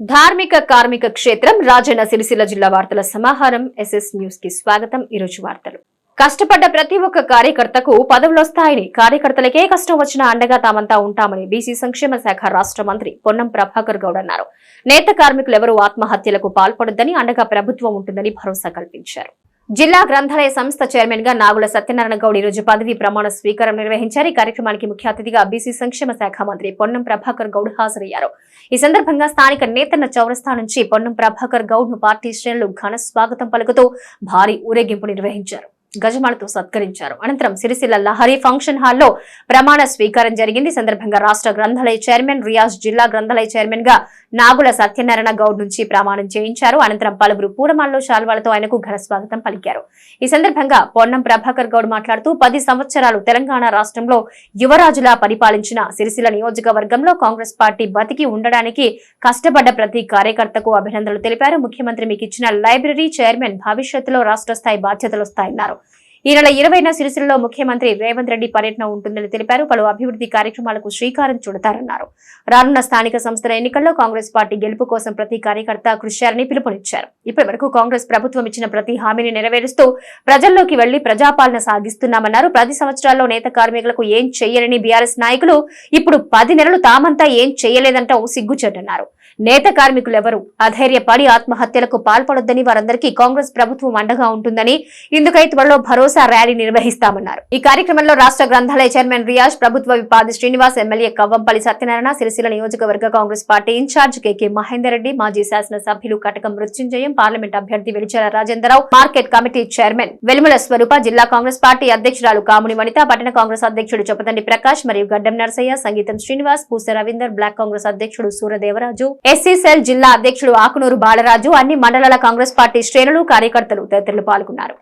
ధార్మిక కార్మిక క్షేత్రం రాజన్న సిరిసిల్ల జిల్లా వార్తల సమాహారం ఎస్ఎస్ న్యూస్ కి స్వాగతం. ఈరోజు వార్తలు. కష్టపడ్డ ప్రతి ఒక్క కార్యకర్తకు పదవులొస్తాయని, కార్యకర్తలకే కష్టం వచ్చినా అండగా తామంతా ఉంటామని బీసీ సంక్షేమ శాఖ రాష్ట్ర మంత్రి పొన్నం ప్రభాకర్ గౌడ్ అన్నారు. నేత కార్మికులెవరూ ఆత్మహత్యలకు పాల్పడొద్దని, అండగా ప్రభుత్వం ఉంటుందని భరోసా కల్పించారు. జిల్లా గ్రంథాలయ సంస్థ చైర్మన్ గా నాగుల సత్యనారాయణ గౌడ్ ఈరోజు పదవీ ప్రమాణ స్వీకారం నిర్వహించారు. ఈ కార్యక్రమానికి ముఖ్య అతిథిగా బీసీ సంక్షేమ శాఖ మంత్రి పొన్నం ప్రభాకర్ గౌడ్ హాజరయ్యారు. ఈ సందర్భంగా స్థానిక నేతన్న చౌరస్తా నుంచి పొన్నం ప్రభాకర్ గౌడ్ ను పార్టీ శ్రేణులు ఘన స్వాగతం పలుకుతూ భారీ ఊరేగింపు నిర్వహించారు. గజమాలతో సత్కరించారు. అనంతరం సిరిసిల్ల లహరి ఫంక్షన్ హాల్లో ప్రమాణ స్వీకారం జరిగింది. సందర్భంగా రాష్ట్ర గ్రంథాలయ చైర్మన్ రియాజ్, జిల్లా గ్రంథాలయ చైర్మన్ గా నాగుల సత్యనారాయణ గౌడ్ నుంచి ప్రమాణం చేయించారు. అనంతరం పలువురు పూలమాలలో శాల్వాలతో ఆయనకు ఘన స్వాగతం పలికారు. ఈ సందర్భంగా పొన్నం ప్రభాకర్ గౌడ్ మాట్లాడుతూ 10 సంవత్సరాలు తెలంగాణ రాష్ట్రంలో యువరాజులా పరిపాలించిన సిరిసిల్ల నియోజకవర్గంలో కాంగ్రెస్ పార్టీ బతికి ఉండడానికి కష్టపడ్డ ప్రతి కార్యకర్తకు అభినందనలు తెలిపారు. ముఖ్యమంత్రి మీకు ఇచ్చిన లైబ్రరీ చైర్మన్ భవిష్యత్తులో రాష్ట్ర స్థాయి బాధ్యతలు వస్తాయన్నారు. ఈ నెల 20న సిరిసిల్లలో ముఖ్యమంత్రి రేవంత్ రెడ్డి పర్యటన ఉంటుందని తెలిపారు. పలు అభివృద్ధి కార్యక్రమాలకు శ్రీకారం చుడతారన్నారు. రానున్న స్థానిక సంస్థల ఎన్నికల్లో కాంగ్రెస్ పార్టీ గెలుపు కోసం ప్రతి కార్యకర్త కృషి చేయాలని పిలుపునిచ్చారు. ఇప్పటి వరకు కాంగ్రెస్ ప్రభుత్వం ఇచ్చిన ప్రతి హామీని నెరవేరుస్తూ ప్రజల్లోకి వెళ్లి ప్రజాపాలన సాగిస్తున్నామన్నారు. 10 సంవత్సరాల్లో నేత కార్మికులకు ఏం చెయ్యలేని బీఆర్ఎస్ నాయకులు ఇప్పుడు 10 నెలలు తామంతా ఏం చెయ్యలేదంటాం సిగ్గుచేటన్నారు. నేత కార్మికులెవరూ అధైర్యపడి ఆత్మహత్యలకు పాల్పడొద్దని, వారందరికీ కాంగ్రెస్ ప్రభుత్వం అండగా ఉంటుందని, ఇందుకై త్వరలో భరోసా ర్యాలీ నిర్వహిస్తామన్నారు. ఈ కార్యక్రమంలో రాష్ట్ర గ్రంథాలయ చైర్మన్ రియాజ్, ప్రభుత్వ విపాది శ్రీనివాస్, ఎమ్మెల్యే కవ్వంపల్లి సత్యనారాయణ, సిరిసిల్ల నియోజకవర్గ Congress party in charge KK Mahender Reddy, మాజీ శాసన సభ్యులు కటకం మృత్యుంజయం, పార్లమెంట్ అభ్యర్థి Velichala Rajendrarao, market committee chairman Velumala Swaroopa, జిల్లా కాంగ్రెస్ పార్టీ అధ్యక్షురాలు కాముని వనిత, పట్టణ కాంగ్రెస్ అధ్యక్షుడు చొప్పదండి ప్రకాష్ మరియు గడ్డం నరసయ్య, సంగీతం శ్రీనివాస్, పూస రవీందర్, బ్లాక్ కాంగ్రెస్ అధ్యక్షుడు సూరదేవరాజు, ఎస్సీ సెల్ జిల్లా అధ్యక్షుడు ఆకునూరు బాలరాజు, అన్ని మండలాల కాంగ్రెస్ పార్టీ శ్రేణులు, కార్యకర్తలు తదితరులు పాల్గొన్నారు.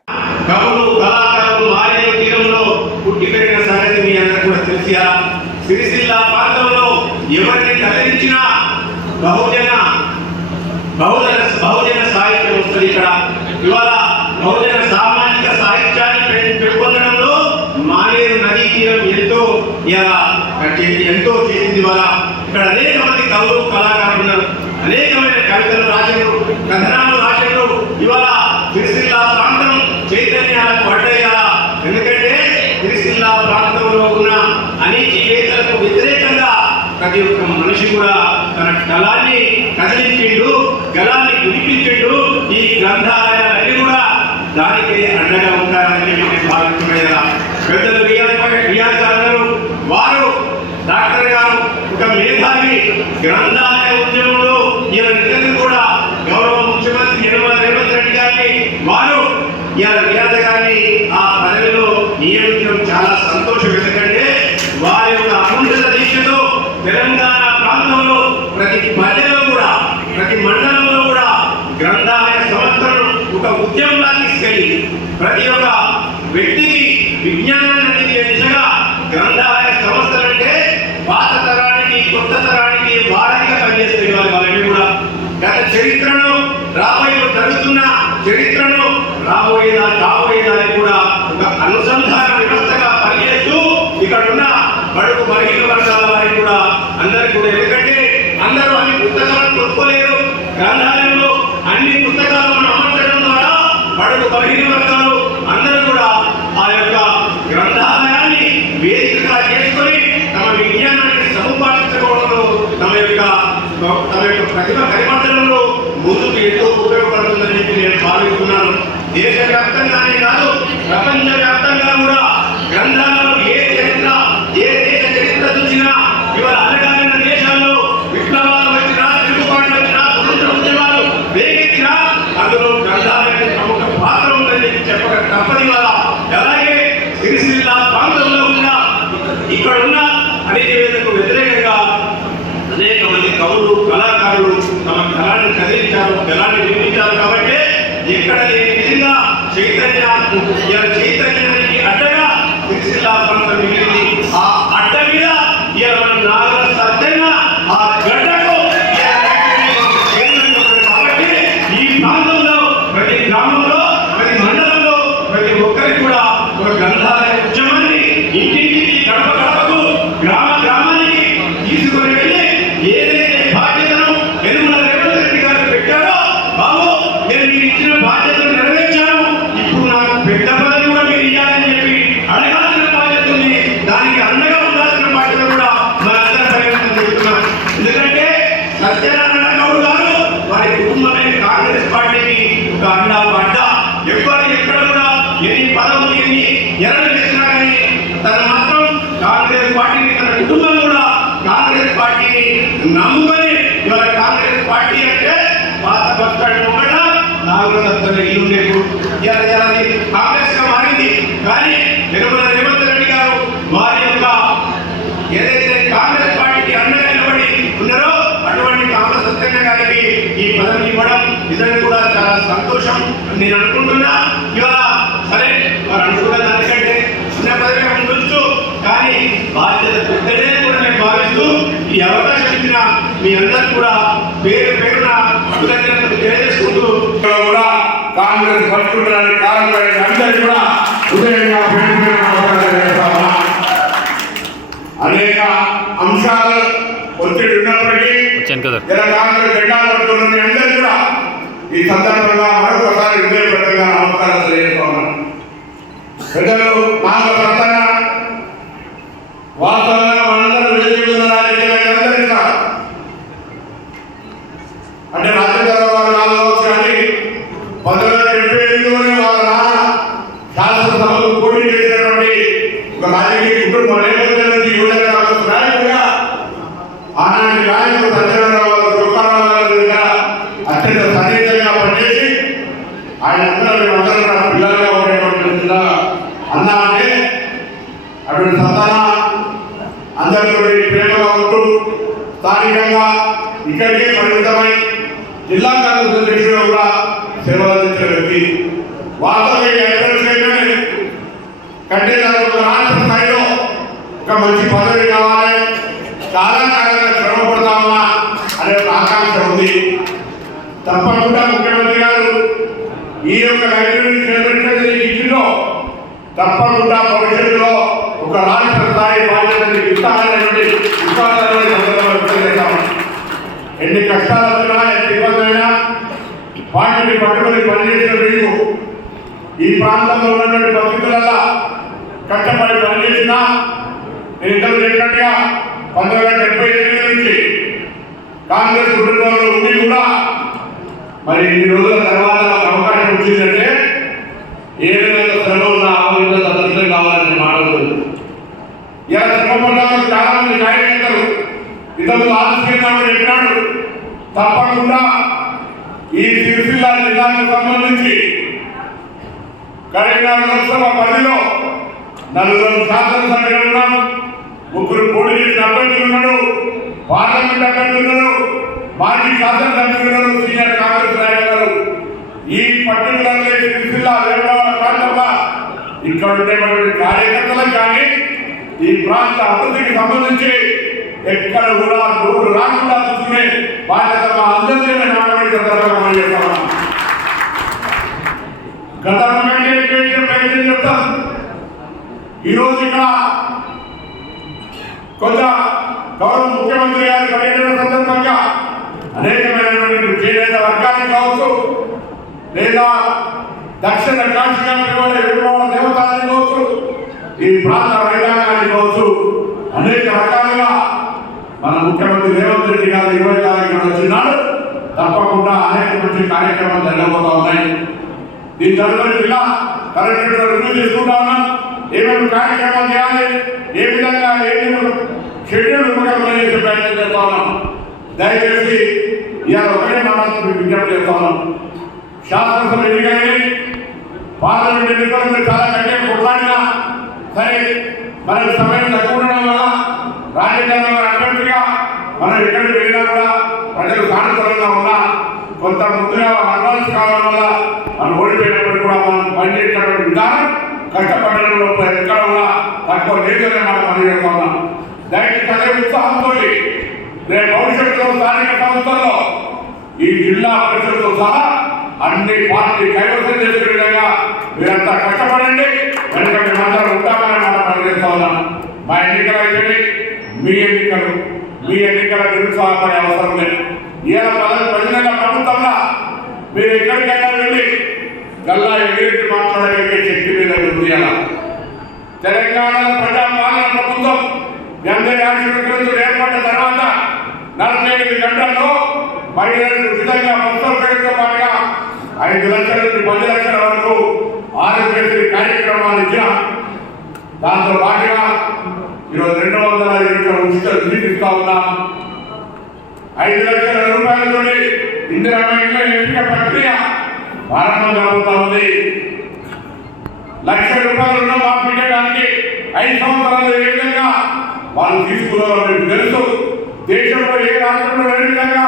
ఎంతో చేసింది. ఇక్కడ అనేక మంది కవులు, కళాకారులు ఉన్నారు. అనేకమైన కవితలు రాశారు, కథనాలు రాశారు. ఇవాళ సిరిసిల్ల ప్రాంతం చైతన్యాలకు అడ్డయ్యాల. ఎందుకంటే సిరిసిల్ల ప్రాంతంలో ఉన్న అణచివేతలకు వ్యతిరేకంగా ప్రతి ఒక్క మనిషి కూడా తన గలాన్ని కదిలించిండు, గలాన్ని గురిపించిండు. ఈ గ్రంథాలయాలన్నీ కూడా దానికే అండగా ఉంటారని నేను భావిస్తున్నాను. పెద్దలు రియాజ్ గారు, వారు డాక్టర్ గారు ఒక మేధావి. గ్రంథాలయ ఉద్యమంలో ఈయన నిజంగా కూడా గౌరవ ముఖ్యమంత్రి రేవంత్ రెడ్డి గారిని, వారు రియాజ్ గారిని ఆ పదవిలో నియమించడం చాలా సంతోషం. ఎందుకంటే వారి యొక్క అమూల్య దీక్షతో తెలంగాణ ప్రాంతంలో ప్రతి పల్లెలో కూడా, ప్రతి మండలంలో కూడా గ్రంథాలయ సంస్థలను ఒక ఉద్యమంగా తీసుకెళ్ళి ప్రతి ఒక్క వ్యక్తికి విజ్ఞానాన్ని అందించే దిశగా గ్రంథాలయ సంస్థలంటే పాత తరానికి, కొత్త తరానికి వారధిగా పనిచేస్తాయి. వాళ్ళని కూడా గత చరిత్రను, రాబోయే జరుగుతున్న చరిత్రను, కాబోయేదాన్ని కూడా ఒక అనుసంధాన వ్యవస్థగా పనిచేస్తూ ఇక్కడ ఉన్న బడుగు బలహీన వర్గాల వారికి కూడా అందరికీ కూడా, ఎందుకంటే అందరూ అన్ని పుస్తకాలను కొనుక్కోలేరు. గ్రంథాలయంలో అన్ని పుస్తకాలను అమర్చడం ద్వారా బడుగు బలహీన వర్గాలు అందరూ కూడా ఆ యొక్క గ్రంథాలయాన్ని వేదికగా చేసుకొని తమ విజ్ఞానాన్ని సముపార్జించుకోవడంలో, తమ యొక్క ప్రతిభ కరిమర్దనంలో ముందుకు ఎంతో ఉపయోగపడుతుందని చెప్పి నేను భావిస్తున్నాను. దేశవ్యాప్తంగానే కాదు, ప్రపంచ వ్యాప్తంగా కూడా గ్రంథాలలో ఏ చరిత్ర, ఏ దేశ చరిత్ర చూసినా, ఇవాళ అనగారిన దేశాల్లో విప్లవాలు వచ్చినా, తిరుగుబాట్లు వచ్చినా, స్వతంత్ర ఉద్యమాలు వేగెత్తినా అందులో గ్రంథాలయానికి ప్రముఖ పాత్ర ఉందని చెప్పక తప్పది. వల్ల అలాగే సిరిసిల్ల ప్రాంతంలో ఉన్న ఇక్కడ ఉన్న అణచివేతకు వ్యతిరేకంగా అనేక మంది కవులు, కళాకారులు తమ కళాన్ని కదిలించారు, కళాన్ని నిర్మించారు. కాబట్టి ఎక్కడ లేని విధంగా చైతన్యానికి అడ్డగా సిరిసిల్ల ప్రాంతం మిగిలింది. ఆ అడ్డ మీద ఇలా నాగుల సత్యన ఆ గడ్డకు కాబట్టి ఈ ప్రాంతంలో ప్రతి గ్రామంలో, ప్రతి మండలంలో, ప్రతి ఒక్కరికి కూడా ఒక గ్రంథాలయ ఉద్యమాన్ని ఇంటింటికి, గడప గడపకు, గ్రామానికి తీసుకొని వెళ్ళి ఏదైతే బాధ్యతను ఎనుమల బండా ఎవరు ఎక్కడ కూడా ఎన్ని పదవులు ఎన్ని ఎరలు చేసినా కానీ తను మాత్రం కాంగ్రెస్ పార్టీని, తన కుటుంబం కూడా కాంగ్రెస్ పార్టీని నమ్ముకొని ఇవాళ కాంగ్రెస్ పార్టీ అంటే పాత బస్టాండ్ ఒకట 4 ఇల్లు లేవు కాంగ్రెస్ గా మారింది. కానీ యనమల రేవంత్ రెడ్డి గారు వారి యొక్క ఏదైతే కాంగ్రెస్ పార్టీకి అండగా నిలబడి ఉన్నారో అటువంటి కాంగ్రెస్ సత్యంగా గారికి ఈ పదవి ఇవ్వడం నిజంగా కూడా చాలా సంతోషం నేను అనుకుంటున్నా. ఇవాళ సరే వారు అనుకున్న దానికంటే చిన్న పదవిగా ఉండొచ్చు, కానీ బాధ్యత పెద్దనే కూడా నేను భావిస్తూ ఈ అవకాశం ఇచ్చిన మీ అందరూ కూడా పేరు పేరున కృతజ్ఞతలు తెలియజేసుకుంటూ కూడా కాంగ్రెస్ పట్టుకోవడానికి కారణమైన అందరూ కూడా హృదయంగా అనేక అంశాలు ఒత్తిడి ఉన్నప్పటికీ కాంగ్రెస్ జెండా పట్టుకున్న అందరూ కూడా ఈ సందర్భంగా మరొకసారి హృదయపూర్వకంగా నమస్కారం తెలియజేస్తున్నాను. ప్రజలు నాలుగు ప్రధాన వాస్తవంగా మనందరూ వెలుగుతున్న రాజకీయాలందరికీ అంటే రాజేంద్రరావు గారు 4వ వచ్చి 1978లోనే వాళ్ళ నాన్న శాసనసభకు పోటీ చేసినటువంటి ఒక రాజకీయ కుటుంబం నేపథ్యం నుంచి నాయకుడిగా ఆనాటి నాయకుడు సత్యనారాయణ గారు, తుకారాం గారు అత్యంత సన్నిహితంగా పనిచేసి ఆయన అందరూ పిల్లలుగా ఉండేటువంటి అన్న అంటే అటువంటి సంతాన అందరితో ప్రేమగా ఉంటూ స్థానికంగా ఇక్కడికే పరిమితమై జిల్లా కాంగ్రెస్ అధ్యక్షుడు కూడా సేవలు అందించిన వ్యక్తి. వాస్తవంగా కంటే ఒక రాష్ట్ర స్థాయిలో ఒక మంచి పదవి కావాలి, చాలా కాలంగా శ్రమ పడతామా అనే ఒక ఆకాంక్ష ఉంది. తప్పకుండా ముఖ్యమంత్రి గారు ఈ యొక్క లైబ్రరీ చేపట్టిన ఇచ్చిందో తప్పకుండా భవిష్యత్తులో ఒక రాష్ట్ర స్థాయి బాధ్యతని ఇస్తారనేటువంటి విశ్వాసాన్ని వ్యక్తం చేస్తాము. ఎన్ని కష్టాలు వచ్చినా ఎంత ఇబ్బంది అయినా పార్టీని పట్టుకొని పనిచేసిన వీళ్ళు ఈ ప్రాంతంలో ఉన్నటువంటి పరిస్థితులలో కష్టపడి పనిచేసినా నేను ఇంతకు చెప్పినట్టుగా 1978 నుంచి కాంగ్రెస్ కుటుంబంలో ఉండి కూడా మరి ఇన్ని రోజుల తర్వాత అవకాశం వచ్చిందంటే ఏ విధంగా శ్రమ ఉన్న ఆలోచన తదర్థం కావాలని మాట్లాడుతుంది. ఇలా శ్రమ పడ్డారు చాలా మంది కార్యకర్తలు ఇతరులు ఆలస్యంగా చెప్పినాడు. తప్పకుండా ఈ సిరిసిల్ల జిల్లాకు సంబంధించి కరీంనగర్ లోక్సభ పరిధిలో 4 శాసనసభ్యులు ఉన్నాం, 3 పోటీ చేసిన అభ్యర్థులు ఉన్నారు, పార్లమెంట్ అభ్యర్థులు ఉన్నారు, మాజీ శాసనసభ్యులు ఉన్నారు, సీనియర్ కాంగ్రెస్ నాయకులు. ఈ పర్టికులర్ సిరిసిల్ల వేములవాడ ప్రాంతంలో ఇక్కడ ఉండేటువంటి కార్యకర్తలకు కానీ ఈ ప్రాంత అభివృద్ధికి సంబంధించి ఎక్కడ కూడా నోటు రాకుండా చూసుకునే బాధ్యత మా అందరినీ నాటబడి చేస్తాం. గతంలో చెప్తాం. ఈరోజు ఇక్కడ కొంత గౌరవ ముఖ్యమంత్రి గారి పర్యటన సందర్భంగా అనేకమైనటువంటి చేనేత వర్గానికి కావచ్చు, లేదా దక్షిణ కాశీగా పిలువడే వేములవాడ దేవతాన్ని కావచ్చు, ఈ ప్రాంత రైతాంగాన్ని కావచ్చు, అనేక రకాలుగా మన ముఖ్యమంత్రి రేవంత్ రెడ్డి గారు 20 తారీఖున వచ్చినాడు. తప్పకుండా అనేక మంచి కార్యక్రమాలు జరగబోతా ఉన్నాయి. దీని తదుపరి జిల్లా కలెక్టర్ రివ్యూ చేసుకుంటా ఉన్నాం. ఏమేమి కార్యక్రమాలు చేయాలి, ఏ విధంగా ఏమేమి షెడ్యూల్ రూపకల్పన చేసే ప్రయత్నం చేస్తా ఉన్నాం. దయచేసి ఇవాళ ఒకటే మనం విజ్ఞప్తి చేస్తా ఉన్నాం. శాసనసభ ఎన్నికలని పార్లమెంట్ ఎన్నికలు చాలా గట్టిగా కొట్లాడినా సరే మనకు సమయం తక్కువ ఉండడం వల్ల రాజకీయాల్లో అభ్యర్థిగా మనం ఎక్కడికి వెళ్ళినా కూడా ప్రజలు సానుకూలంగా ఉన్నా కొంత ముందుగా అడ్వాన్స్ కావడం వల్ల మనం ఓడిపోయినప్పుడు కూడా మనం పనిచేసేటువంటి విధానం కష్టపడడంలో ఎక్కడ ఉన్నా తక్కువ లేదని మనం పనిచేస్తా ఉన్నాం. దయచేసి అదే ఉత్సాహంతో రేపు భవిష్యత్తులో స్థానిక సంస్థల్లో ఈ జిల్లా పరిషత్తో సహా అన్ని పార్టీ కైవసం చేసే విధంగా మీరంతా కష్టపడండి. వెనుక మేమందరం ఉంటామని మనం పనిచేస్తా ఉన్నాం. మా ఎన్నికలు అయితే మీ ఎన్నికల నిరుత్సాహపడే అవసరం లేదు. ఇలా 10 ప్రభుత్వంలో మీరు ఎక్కడికైనా వెళ్ళి గల్లా ఎగిరి మాట్లాడగలిగే శక్తి మీద ఉంది. అలా తెలంగాణలో ప్రజాపాలన ప్రభుత్వం 80 ఏర్పడిన తర్వాత 45 గంటల్లో మహిళలకు ఉచితంగా మొత్తం పేరుతో పాటుగా 5 లక్షల నుండి 10 లక్షల వరకు ఆరోగ్యశ్రీ కార్యక్రమాలు ఇచ్చిన దాంతో పాటుగా ఈరోజు 200 యూనిట్ల ఉచిత విద్యుత్ ఇస్తా ఉన్నాం. 5 లక్షల రూపాయల నుండి ఇందిరా మహిళల ఎంపిక ప్రక్రియ ప్రారంభం కాబోతా ఉంది. 1 లక్ష రూపాయలు రుణమాఫీ చేయడానికి 5 సంవత్సరాలు ఏ విధంగా వాళ్ళు తీసుకున్నారో మీకు తెలుసు. దేశంలో ఏ రాష్ట్రంలో ఏ విధంగా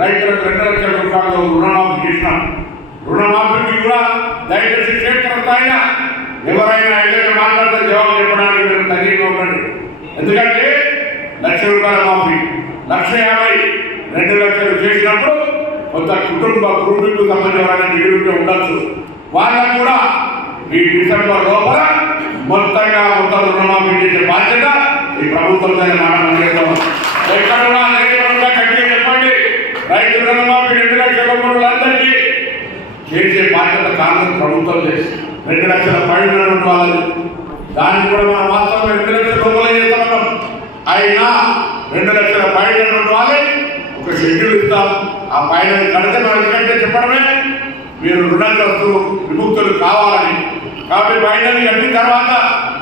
రైతులకు 2 లక్షల రూపాయలు రుణమాఫీ చేసినాం. రుణమాఫీకి కూడా దయచేసి క్షేత్ర స్థాయిగా ఎవరైనా ఏదైనా మాట్లాడితే జవాబు చెప్పడానికి మీరు తగిలిగా ఉండండి. ఎందుకంటే 1 లక్ష రూపాయల మాఫీ 1,50,000 2 లక్షలు చేసినప్పుడు కొంత కుటుంబ కుటుంబీకు సంబంధించిన మిగిలింటే ఉండొచ్చు. వాళ్ళకు కూడా ఈ డిసెంబర్ లోపల మొత్తం రుణమాఫీ చేసే బాధ్యత ఈ ప్రభుత్వం మాట్లాడడం. ఎక్కడ గట్టిగా చెప్పండి. రైతు రుణమాఫీ 2 లక్షల రూపాయలందరికీ చేసే బాధ్యత కాంగ్రెస్ ప్రభుత్వం చేసి 2 లక్షల పైన వాళ్ళు దాన్ని కూడా మనం వాస్తవంగా 2 లక్షల రూపాయలు చేస్తామన్నాం. అయినా 2 లక్షల పైన వాళ్ళే ఒక షెడ్యూల్ ఇస్తాం. ఆ పైన కడితే మనకంటే చెప్పడమే మీరు రుణగ్రస్తు విముక్తులు కావాలని. కాబట్టి పైన కట్టిన తర్వాత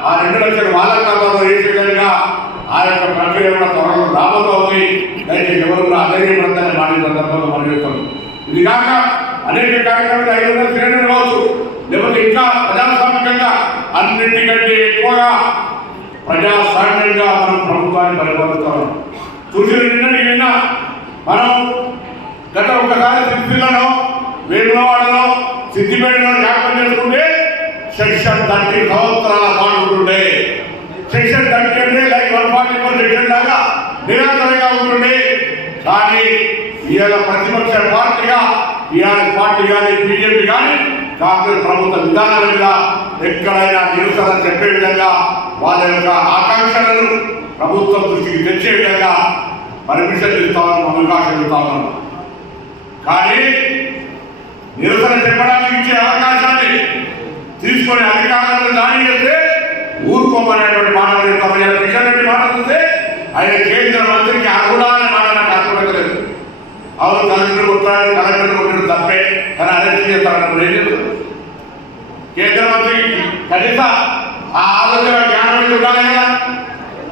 ఆ 2 లక్షలు వాళ్ళ ఖాతాలో వేసే విధంగా ఆ యొక్క ప్రక్రియ కూడా త్వరలో రాబోతోంది. దయచేసి ఎవరు కూడా అధైర్యపడతానే మాట సందర్భంగా మనం ఇది కాక అనేక కార్యక్రమాలు 500 శ్రేణులు కావచ్చు, లేకపోతే ఇంకా ప్రజాస్వామికంగా అన్నింటికంటే ఎక్కువగా ప్రజాస్వామ్యంగా మనం ప్రభుత్వాన్ని పరిపాలిస్తాం. చూసిన నిన్న మనం గత ఒకసారి సిద్ధిలో వేములవాడలో సిద్దిపేటలో జ్ఞాపకం చేసుకుంటే సెక్షన్ 30 సంవత్సరాల పాటు ఉంటుండే. సెక్షన్ 30 అంటే లైక్ 144 సెక్షన్ లాగా నిరంతరంగా ఉంటుండే. కానీ ఇవాళ ప్రతిపక్ష పార్టీగా టీఆర్ఎస్ పార్టీ కానీ బీజేపీ కానీ కాంగ్రెస్ ప్రభుత్వ విధానాల మీద ఎక్కడైనా నిరసన చెప్పే విధంగా వాళ్ళ యొక్క ఆకాంక్షలను ప్రభుత్వం దృష్టికి తెచ్చే విధంగా పర్మిషన్ ఇస్తామని అవకాశం ఇస్తామన్నాం. కానీ నిరసన చెప్పడానికి ఇచ్చే అవకాశాన్ని తీసుకొని అధికారులను దాడి చేస్తే ఊరుకోమనేటువంటి మాటలు చెప్తామని కిషన్ రెడ్డి మాట్లాడితే ఆయన కేంద్ర మంత్రికి అర్హుడా అనే మాట నాకు అర్థమవుతలేదు. అవును కలెక్టర్ కొట్టడం తప్పే కానీ అరెస్ట్ చేస్తారన్నప్పుడు ఏం చెప్తారు? కేంద్ర మంత్రికి కనీస ఆ ఆలోచన జ్ఞానం ఉండాలి కదా.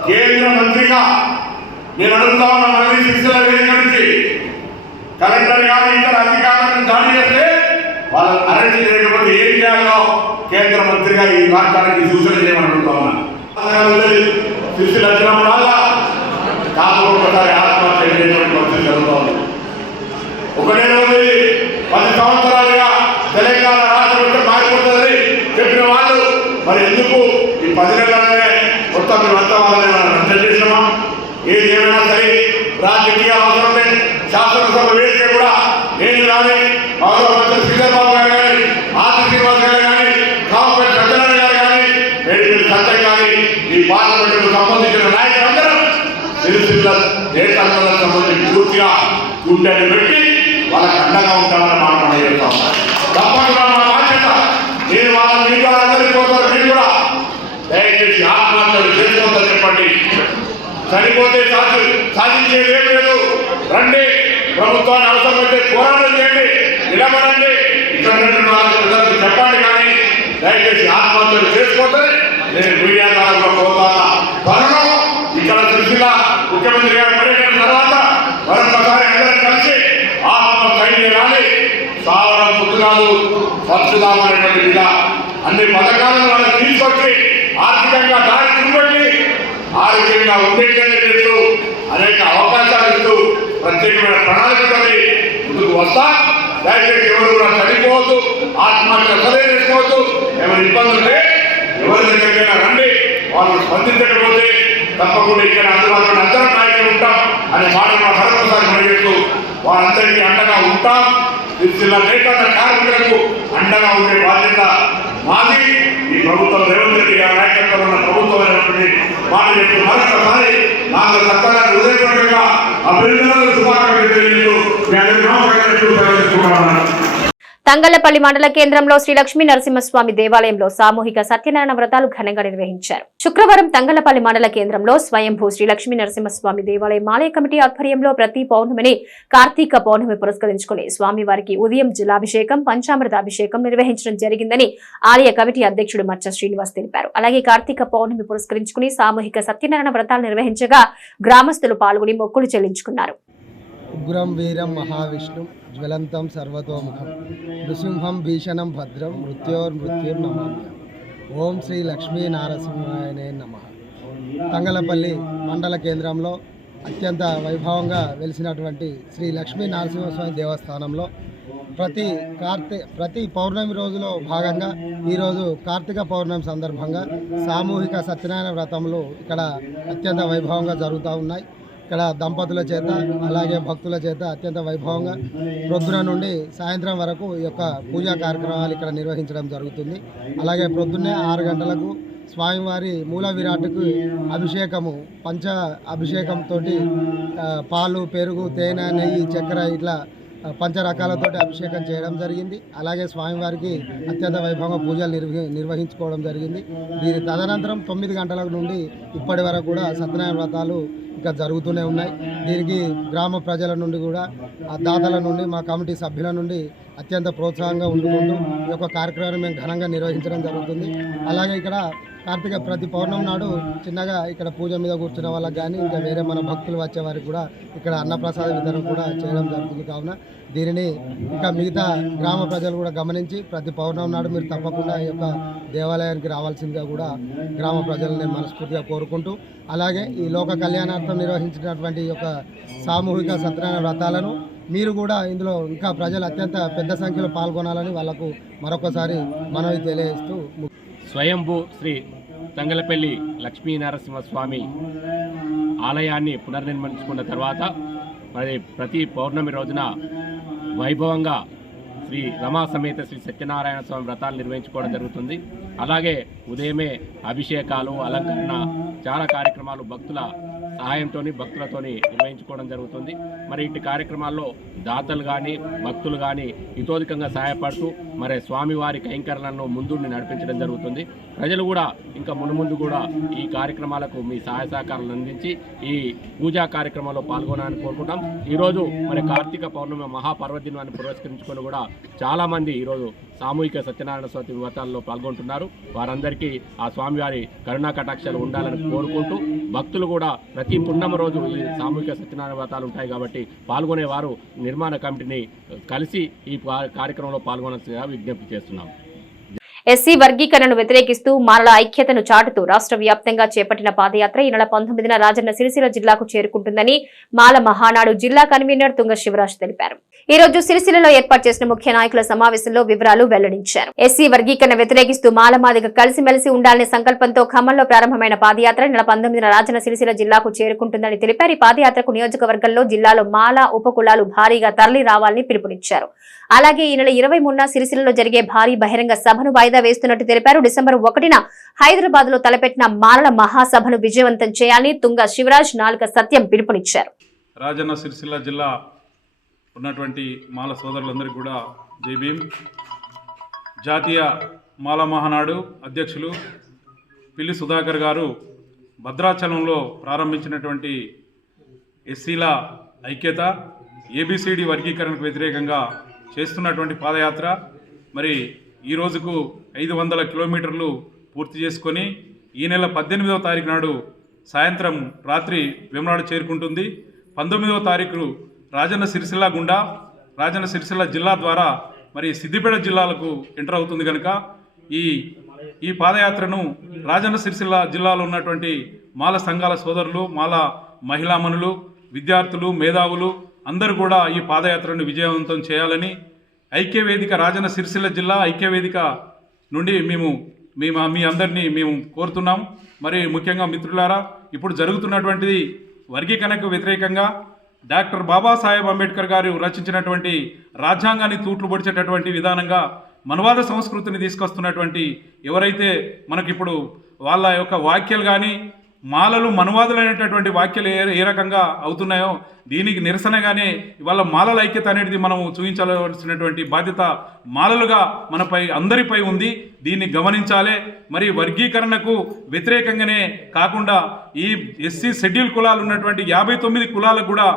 కేంద్ర మంత్రిగా నేను అడుగుతా ఉన్న మళ్ళీ శిక్షల వేదిక నుంచి కలెక్టర్ కానీ ఇతర అధికారులను దాడి చేస్తే వాళ్ళని అరెస్ట్ చేయకపోతే ఏం చేయాలో కేంద్ర మంత్రిగా ఈ రాష్ట్రానికి సూచన చేయమని అడుగుతా ఉన్నాను. శిక్షలు వచ్చినప్పుడల్లా కాదు ఒకసారి ఆత్మహత్య చేయటువంటి పరిస్థితి జరుగుతోంది. ఒకటే రోజు 10 సంవత్సరాలుగా తెలంగాణ రాష్ట్రం మారిపోతుందని చెప్పిన వాళ్ళు మరి ఎందుకు ఈ 10 నెలలనే మొత్తం మేమంతా వాళ్ళని మనం రద్దు చేసినామా? ఏది ఏమైనా సరే రాజకీయ అవసరమే శాసనసభ వేదిక కూడా నేను కానీ గౌరవ మంత్రి శ్రీధర్బాబు గారు కానీ ఆర్తి శ్రీనివాస్ గారు కానీ కాంగ్రెస్ సత్యనారాయణ గారు కానీ మేడిపల్లి సత్యం కానీ ఈ పార్లమెంటుకు సంబంధించిన నాయకులందరూ సిరిసిల్ల దేశాలకు సంబంధించి పూర్తిగా గుండెని పెట్టి వాళ్ళకి అండగా ఉంటామని మాట్లాడేస్తాం. తప్పకుండా మా బాధ్యత. నేను వాళ్ళ మీకు అందరికీ పోతారు. మీరు కూడా దయచేసి ఆత్మహత్యలు చేసుకోవద్దని చెప్పండి. చనిపోతే సాధించేది ఏం లేదు. రండి, ప్రభుత్వాన్ని అవసరమైతే పోరాటం చేయండి, నిలబడండి, ఇక్కడ ప్రజలకు చెప్పండి. కానీ దయచేసి ఆత్మహత్యలు చేసుకోవద్దని నేను మీడియా ద్వారా పోతాను. త్వరలో ఇక్కడ సిరిసిల్ల ముఖ్యమంత్రి గారు పర్యటన తర్వాత మరొకసారి అందరం కలిసి ఆత్మస్థైర్యం కానీ సావడం పుట్టుకాదు స్వచ్ఛదామనేటువంటి విధ అన్ని పథకాలను వాళ్ళకి తీసుకొచ్చి ఆర్థికంగా దారి తిరిగి ఆరోగ్యంగా ఉండేటట్టు చేస్తూ అనేక అవకాశాలు ఇస్తూ ప్రత్యేకమైన ప్రణాళికతోని ముందుకు వస్తా. దయచేసి ఎవరు కూడా చనిపోవద్దు, ఆత్మహత్య సరే చేసుకోవద్దు. ఏమైనా ఇబ్బంది ఉంటే ఎవరి దగ్గరికైనా రండి. వాళ్ళు స్పందించకపోతే తప్పకుండా ఇక్కడ అందుబాటులో అందరం నాయకులు ఉంటాం అనే మాట మరొకసారి మరిగిస్తూ వారందరికీ అండగా ఉంటాం. జిల్లా నేతన్న కార్మికులకు అండగా ఉండే బాధ్యత మాది. ఈ ప్రభుత్వం రేవంత్ రెడ్డి గారి నాయకత్వంలో ఉన్న ప్రభుత్వం అనేటువంటి మాట చెప్తూ మరొకసారి నాకు సత్తాన్ని ఉదయపూర్వకంగా అభినందనలు శుభాకాంక్షలు తెలియజేస్తూ మీ అందరికీ తంగళ్లపల్లి మండల కేంద్రంలో శ్రీ లక్ష్మీ నరసింహస్వామి దేవాలయంలో సామూహిక సత్యనారాయణ వ్రతాలు ఘనంగా నిర్వహించారు. శుక్రవారం తంగళ్లపల్లి మండల కేంద్రంలో స్వయంభూ శ్రీ లక్ష్మీ నరసింహస్వామి దేవాలయం ఆలయ కమిటీ ఆధ్వర్యంలో ప్రతి పౌర్ణమిని కార్తీక పౌర్ణమి పురస్కరించుకుని స్వామివారికి ఉదయం జలాభిషేకం, పంచామృత అభిషేకం నిర్వహించడం జరిగిందని ఆలయ కమిటీ అధ్యక్షుడు మచ్చ శ్రీనివాస్ తెలిపారు. అలాగే కార్తీక పౌర్ణమి పురస్కరించుకుని సామూహిక సత్యనారాయణ వ్రతాలు నిర్వహించగా గ్రామస్తులు పాల్గొని మొక్కులు చెల్లించుకున్నారు. ఉగ్రం వీరం మహావిష్ణు జ్వలంతం సర్వతోముఖం నృసింహం భీషణం భద్రం మృత్యుర్నమామ్య. ఓం శ్రీ లక్ష్మీ నారసింహాయనే నమః. తంగలపల్లి మండల కేంద్రంలో అత్యంత వైభవంగా వెలిసినటువంటి శ్రీ లక్ష్మీ నరసింహస్వామి దేవస్థానంలో ప్రతి పౌర్ణమి రోజులో భాగంగా ఈరోజు కార్తీక పౌర్ణమి సందర్భంగా సామూహిక సత్యనారాయణ వ్రతములు ఇక్కడ అత్యంత వైభవంగా జరుగుతూ ఉన్నాయి. ఇక్కడ దంపతుల చేత అలాగే భక్తుల చేత అత్యంత వైభవంగా ప్రొద్దున నుండి సాయంత్రం వరకు ఈ యొక్క పూజా కార్యక్రమాలు ఇక్కడ నిర్వహించడం జరుగుతుంది. అలాగే ప్రొద్దున్నే 6 గంటలకు స్వామివారి మూల విరాట్కు అభిషేకము, పంచ అభిషేకంతో పాలు, పెరుగు, తేనె, నెయ్యి, చక్కెర ఇట్లా పంచరకాలతోటి అభిషేకం చేయడం జరిగింది. అలాగే స్వామివారికి అత్యంత వైభవంగా పూజలు నిర్వహించుకోవడం జరిగింది. దీని తదనంతరం 9 గంటల నుండి ఇప్పటి వరకు కూడా సత్యనారాయణ వ్రతాలు ఇంకా జరుగుతూనే ఉన్నాయి. దీనికి గ్రామ ప్రజల నుండి కూడా, ఆ దాతల నుండి, మా కమిటీ సభ్యుల నుండి అత్యంత ప్రోత్సాహంగా ఉండుకుంటూ ఈ యొక్క కార్యక్రమాన్ని మేము ఘనంగా నిర్వహించడం జరుగుతుంది. అలాగే ఇక్కడ కార్తీక ప్రతి పౌర్ణమి నాడు చిన్నగా ఇక్కడ పూజ మీద కూర్చున్న వాళ్ళకి కానీ ఇంకా వేరే మన భక్తులు వచ్చే వారికి కూడా ఇక్కడ అన్నప్రసాద వితరణ కూడా చేయడం జరుగుతుంది. కావున దీనిని ఇంకా మిగతా గ్రామ ప్రజలు కూడా గమనించి ప్రతి పౌర్ణమి నాడు మీరు తప్పకుండా ఈ యొక్క దేవాలయానికి రావాల్సిందిగా కూడా గ్రామ ప్రజలను నేను మనస్ఫూర్తిగా కోరుకుంటూ, అలాగే ఈ లోక కళ్యాణార్థం నిర్వహించినటువంటి ఈ యొక్క సామూహిక సత్యనారాయణ వ్రతాలను మీరు కూడా ఇందులో ఇంకా ప్రజలు అత్యంత పెద్ద సంఖ్యలో పాల్గొనాలని వాళ్ళకు మరొకసారి మనవి తెలియజేస్తూ, స్వయంభూ శ్రీ తంగలపల్లి లక్ష్మీ నరసింహస్వామి ఆలయాన్ని పునర్నిర్మించుకున్న తర్వాత మరి ప్రతి పౌర్ణమి రోజున వైభవంగా శ్రీ రమా సమేత శ్రీ సత్యనారాయణ స్వామి వ్రతాలు నిర్వహించుకోవడం జరుగుతుంది. అలాగే ఉదయమే అభిషేకాలు, అలంకరణ, చాలా కార్యక్రమాలు భక్తుల సహాయంతో భక్తులతోని నిర్వహించుకోవడం జరుగుతుంది. మరి ఇటు కార్యక్రమాల్లో దాతలు కానీ భక్తులు కానీ ఇతోధికంగా సహాయపడుతూ మరి స్వామివారి కైంకర్యాలను ముందుండి నడిపించడం జరుగుతుంది. ప్రజలు కూడా ఇంకా మునుముందు కూడా ఈ కార్యక్రమాలకు మీ సహాయ సహకారాలు అందించి ఈ పూజా కార్యక్రమంలో పాల్గొనాలని కోరుకుంటాం. ఈరోజు మరి కార్తీక పౌర్ణమి మహాపర్వదినాన్ని పురస్కరించుకొని కూడా చాలామంది ఈరోజు సామూహిక సత్యనారాయణ స్వామి వ్రతాల్లో పాల్గొంటున్నారు. వారందరికీ ఆ స్వామివారి కరుణా కటాక్షాలు ఉండాలని కోరుకుంటూ, భక్తులు కూడా ప్రతి పున్నమ రోజు ఈ సామూహిక సత్యనారాయణ వ్రతాలు ఉంటాయి కాబట్టి పాల్గొనేవారు నిర్మాణ కమిటీని కలిసి ఈ కార్యక్రమంలో పాల్గొనాల్సిందిగా విజ్ఞప్తి చేస్తున్నాం. ఎస్సీ వర్గీకరణను వ్యతిరేకిస్తూ మాలల ఐక్యతను చాటుతూ రాష్ట్ర వ్యాప్తంగా చేపట్టిన పాదయాత్ర ఈ నెల 19న రాజన్న సిరిసిల్ల జిల్లాకు చేరుకుంటుందని మాల మహానాడు జిల్లా కన్వీనర్ తుంగ శివరాజ్ తెలిపారు. ఈ రోజు సిరిసిల్లలో ఏర్పాటు చేసిన ముఖ్య నాయకుల సమావేశంలో వివరాలు వెల్లడించారు. ఎస్సీ వర్గీకరణ వ్యతిరేకిస్తూ మాలమాదిగ కలిసిమెలిసి ఉండాలనే సంకల్పంతో ఖమ్మంలో ప్రారంభమైన పాదయాత్ర నెల 19న రాజన్న సిరిసిల్ల జిల్లాకు చేరుకుంటుందని తెలిపారు. ఈ పాదయాత్రకు నియోజకవర్గంలో జిల్లాలో మాల ఉపకులాలు భారీగా తరలి రావాలని పిలుపునిచ్చారు. అలాగే ఈ నెల 23న సిరిసిల్లలో జరిగే భారీ బహిరంగ సభను వాయిదా వేస్తున్నట్టు తెలిపారు. డిసెంబర్ 1న హైదరాబాద్ లో తలపెట్టిన మాలల మహాసభను విజయవంతం చేయాలని తుంగ శివరాజ్ నాలుక సత్యం పిలుపునిచ్చారు. రాజన్న సిరిసిల్ల జిల్లా ఉన్నటువంటి మాల సోదరులందరికీ కూడా జై భీమ్. జాతీయ మాల మహానాడు అధ్యక్షులు పిల్లి సుధాకర్ గారు భద్రాచలంలో ప్రారంభించినటువంటి ఎస్సీల ఐక్యత, ఏబిసిడి వర్గీకరణకు వ్యతిరేకంగా చేస్తున్నటువంటి పాదయాత్ర మరి ఈ రోజుకు 500 కిలోమీటర్లు పూర్తి చేసుకొని ఈ నెల 18వ తారీఖు నాడు సాయంత్రం రాత్రి వేములవాడ చేరుకుంటుంది. 19వ తారీఖు రాజన్న సిరిసిల్ల గుండా రాజన్న సిరిసిల్ల జిల్లా ద్వారా మరి సిద్దిపేట జిల్లాలకు ఎంటర్ అవుతుంది కనుక ఈ పాదయాత్రను రాజన్న సిరిసిల్ల జిల్లాలో ఉన్నటువంటి మాల సంఘాల సోదరులు, మాల మహిళామణులు, విద్యార్థులు, మేధావులు అందరూ కూడా ఈ పాదయాత్రను విజయవంతం చేయాలని ఐక్యవేదిక రాజన్న సిరిసిల్ల జిల్లా ఐక్యవేదిక నుండి మీ అందరినీ మేము కోరుతున్నాం. మరి ముఖ్యంగా మిత్రులారా, ఇప్పుడు జరుగుతున్నటువంటిది వర్గీకరణకు వ్యతిరేకంగా డాక్టర్ బాబాసాహెబ్ అంబేద్కర్ గారు రచించినటువంటి రాజ్యాంగాన్ని తూట్లు పొడిచేటటువంటి విధానంగా మనవాద సంస్కృతిని తీసుకొస్తున్నటువంటి ఎవరైతే మనకిప్పుడు వాళ్ళ యొక్క వ్యాఖ్యలు కానీ మాలలు మనువాదులైనటువంటి వ్యాఖ్యలు ఏ రకంగా అవుతున్నాయో దీనికి నిరసనగానే ఇవాళ మాలల ఐక్యత అనేది మనము చూపించాల్సినటువంటి బాధ్యత మాలలుగా మనపై అందరిపై ఉంది. దీన్ని గమనించాలి. మరి వర్గీకరణకు వ్యతిరేకంగానే కాకుండా ఈ ఎస్సీ షెడ్యూల్ కులాలు ఉన్నటువంటి 59 కులాలకు కూడా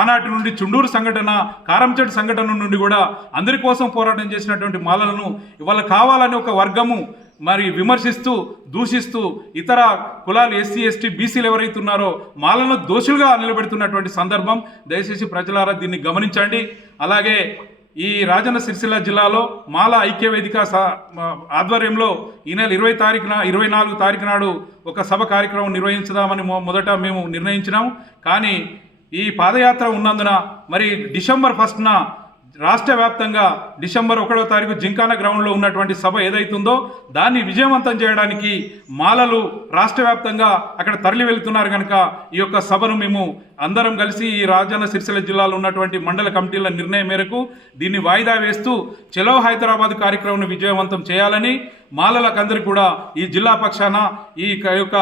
ఆనాటి నుండి చుండూరు సంఘటన, కారంచెట్టు సంఘటన నుండి కూడా అందరి కోసం పోరాటం చేసినటువంటి మాలలను ఇవాళ కావాలని ఒక వర్గము మరి విమర్శిస్తూ దూషిస్తూ ఇతర కులాలు ఎస్సీ ఎస్టీ బీసీలు ఎవరైతే ఉన్నారో మాలను దోషులుగా నిలబెడుతున్నటువంటి సందర్భం. దయచేసి ప్రజలారా దీన్ని గమనించండి. అలాగే ఈ రాజన్న సిరిసిల్ల జిల్లాలో మాల ఐక్యవేదిక ఆధ్వర్యంలో ఈ నెల 24 తారీఖు నాడు ఒక సభ కార్యక్రమం నిర్వహించుదామని మొదట మేము నిర్ణయించినాము. కానీ ఈ పాదయాత్ర ఉన్నందున మరి డిసెంబర్ 1న రాష్ట్ర వ్యాప్తంగా డిసెంబర్ 1వ తారీఖు జింకానా గ్రౌండ్లో ఉన్నటువంటి సభ ఏదైతుందో దాన్ని విజయవంతం చేయడానికి మాలలు రాష్ట్ర వ్యాప్తంగా అక్కడ తరలి వెళ్తున్నారు కనుక ఈ యొక్క సభను మేము అందరం కలిసి ఈ రాజన్న సిరిసిల్ల జిల్లాలో ఉన్నటువంటి మండల కమిటీల నిర్ణయం మేరకు దీన్ని వాయిదా వేస్తూ చలో హైదరాబాద్ కార్యక్రమాన్ని విజయవంతం చేయాలని మాలలకందరికీ కూడా ఈ జిల్లా పక్షాన ఈ యొక్క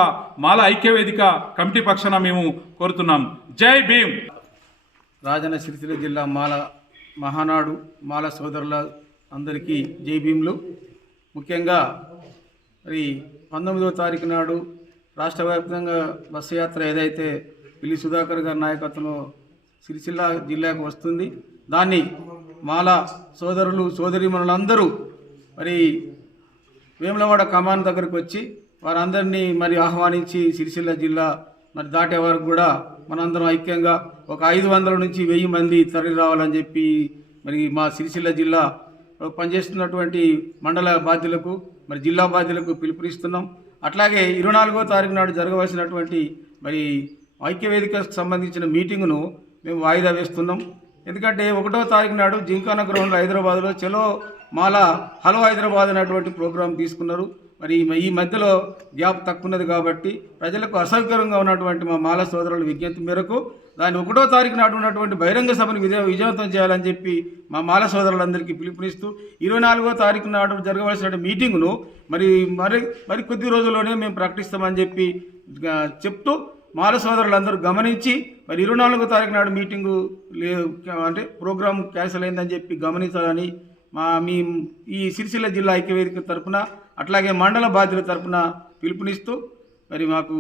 మాల ఐక్యవేదిక కమిటీ పక్షాన మేము కోరుతున్నాం. జై భీమ్. రాజన్న సిరిసిల్ల జిల్లా మాల మహానాడు మాల సోదరుల అందరికీ జై భీములు. ముఖ్యంగా మరి 19వ తారీఖు నాడు రాష్ట్ర వ్యాప్తంగా బస్సు యాత్ర ఏదైతే పిల్లి సుధాకర్ గారి నాయకత్వంలో సిరిసిల్ల జిల్లాకు వస్తుంది, దాన్ని మాల సోదరులు సోదరీమణులందరూ మరి వేములవాడ కమాన్ దగ్గరకు వచ్చి వారందరినీ మరి ఆహ్వానించి సిరిసిల్ల జిల్లా మరి దాటే వరకు కూడా మనందరం ఐక్యంగా ఒక 500 నుంచి 1000 మంది తరలి రావాలని చెప్పి మరి మా సిరిసిల్ల జిల్లా పనిచేస్తున్నటువంటి మండల బాధ్యులకు మరి జిల్లా బాధ్యులకు పిలుపునిస్తున్నాం. అట్లాగే 24వ తారీఖు నాడు జరగవలసినటువంటి మరి ఐక్యవేదికకు సంబంధించిన మీటింగును మేము వాయిదా వేస్తున్నాం. ఎందుకంటే 1వ తారీఖు నాడు జింకానా గ్రౌండ్ హైదరాబాద్లో చలో మాల హలో హైదరాబాద్ అనేటువంటి ప్రోగ్రాం తీసుకున్నారు. మరి ఈ మధ్యలో గ్యాప్ తక్కువ ఉన్నది కాబట్టి ప్రజలకు అసౌకర్యంగా ఉన్నటువంటి మా మాల సోదరుల విజ్ఞప్తి మేరకు దాన్ని 1వ తారీఖు నాడు ఉన్నటువంటి బహిరంగ సభను విజయవంతం చేయాలని చెప్పి మా మాల సోదరులందరికీ పిలుపునిస్తూ 24వ తారీఖు నాడు జరగవలసిన మీటింగును మరి కొద్ది రోజుల్లోనే మేము ప్రకటిస్తామని చెప్పి చెప్తూ మాల సోదరులందరూ గమనించి మరి 24వ తారీఖు నాడు మీటింగు అంటే ప్రోగ్రాం క్యాన్సిల్ అయిందని చెప్పి గమనించాలని మీ ఈ సిరిసిల్ల జిల్లా ఐక్యవేదిక తరఫున అట్లాగే మండల బాధ్యుల తరఫున పిలుపునిస్తూ మరి మాకు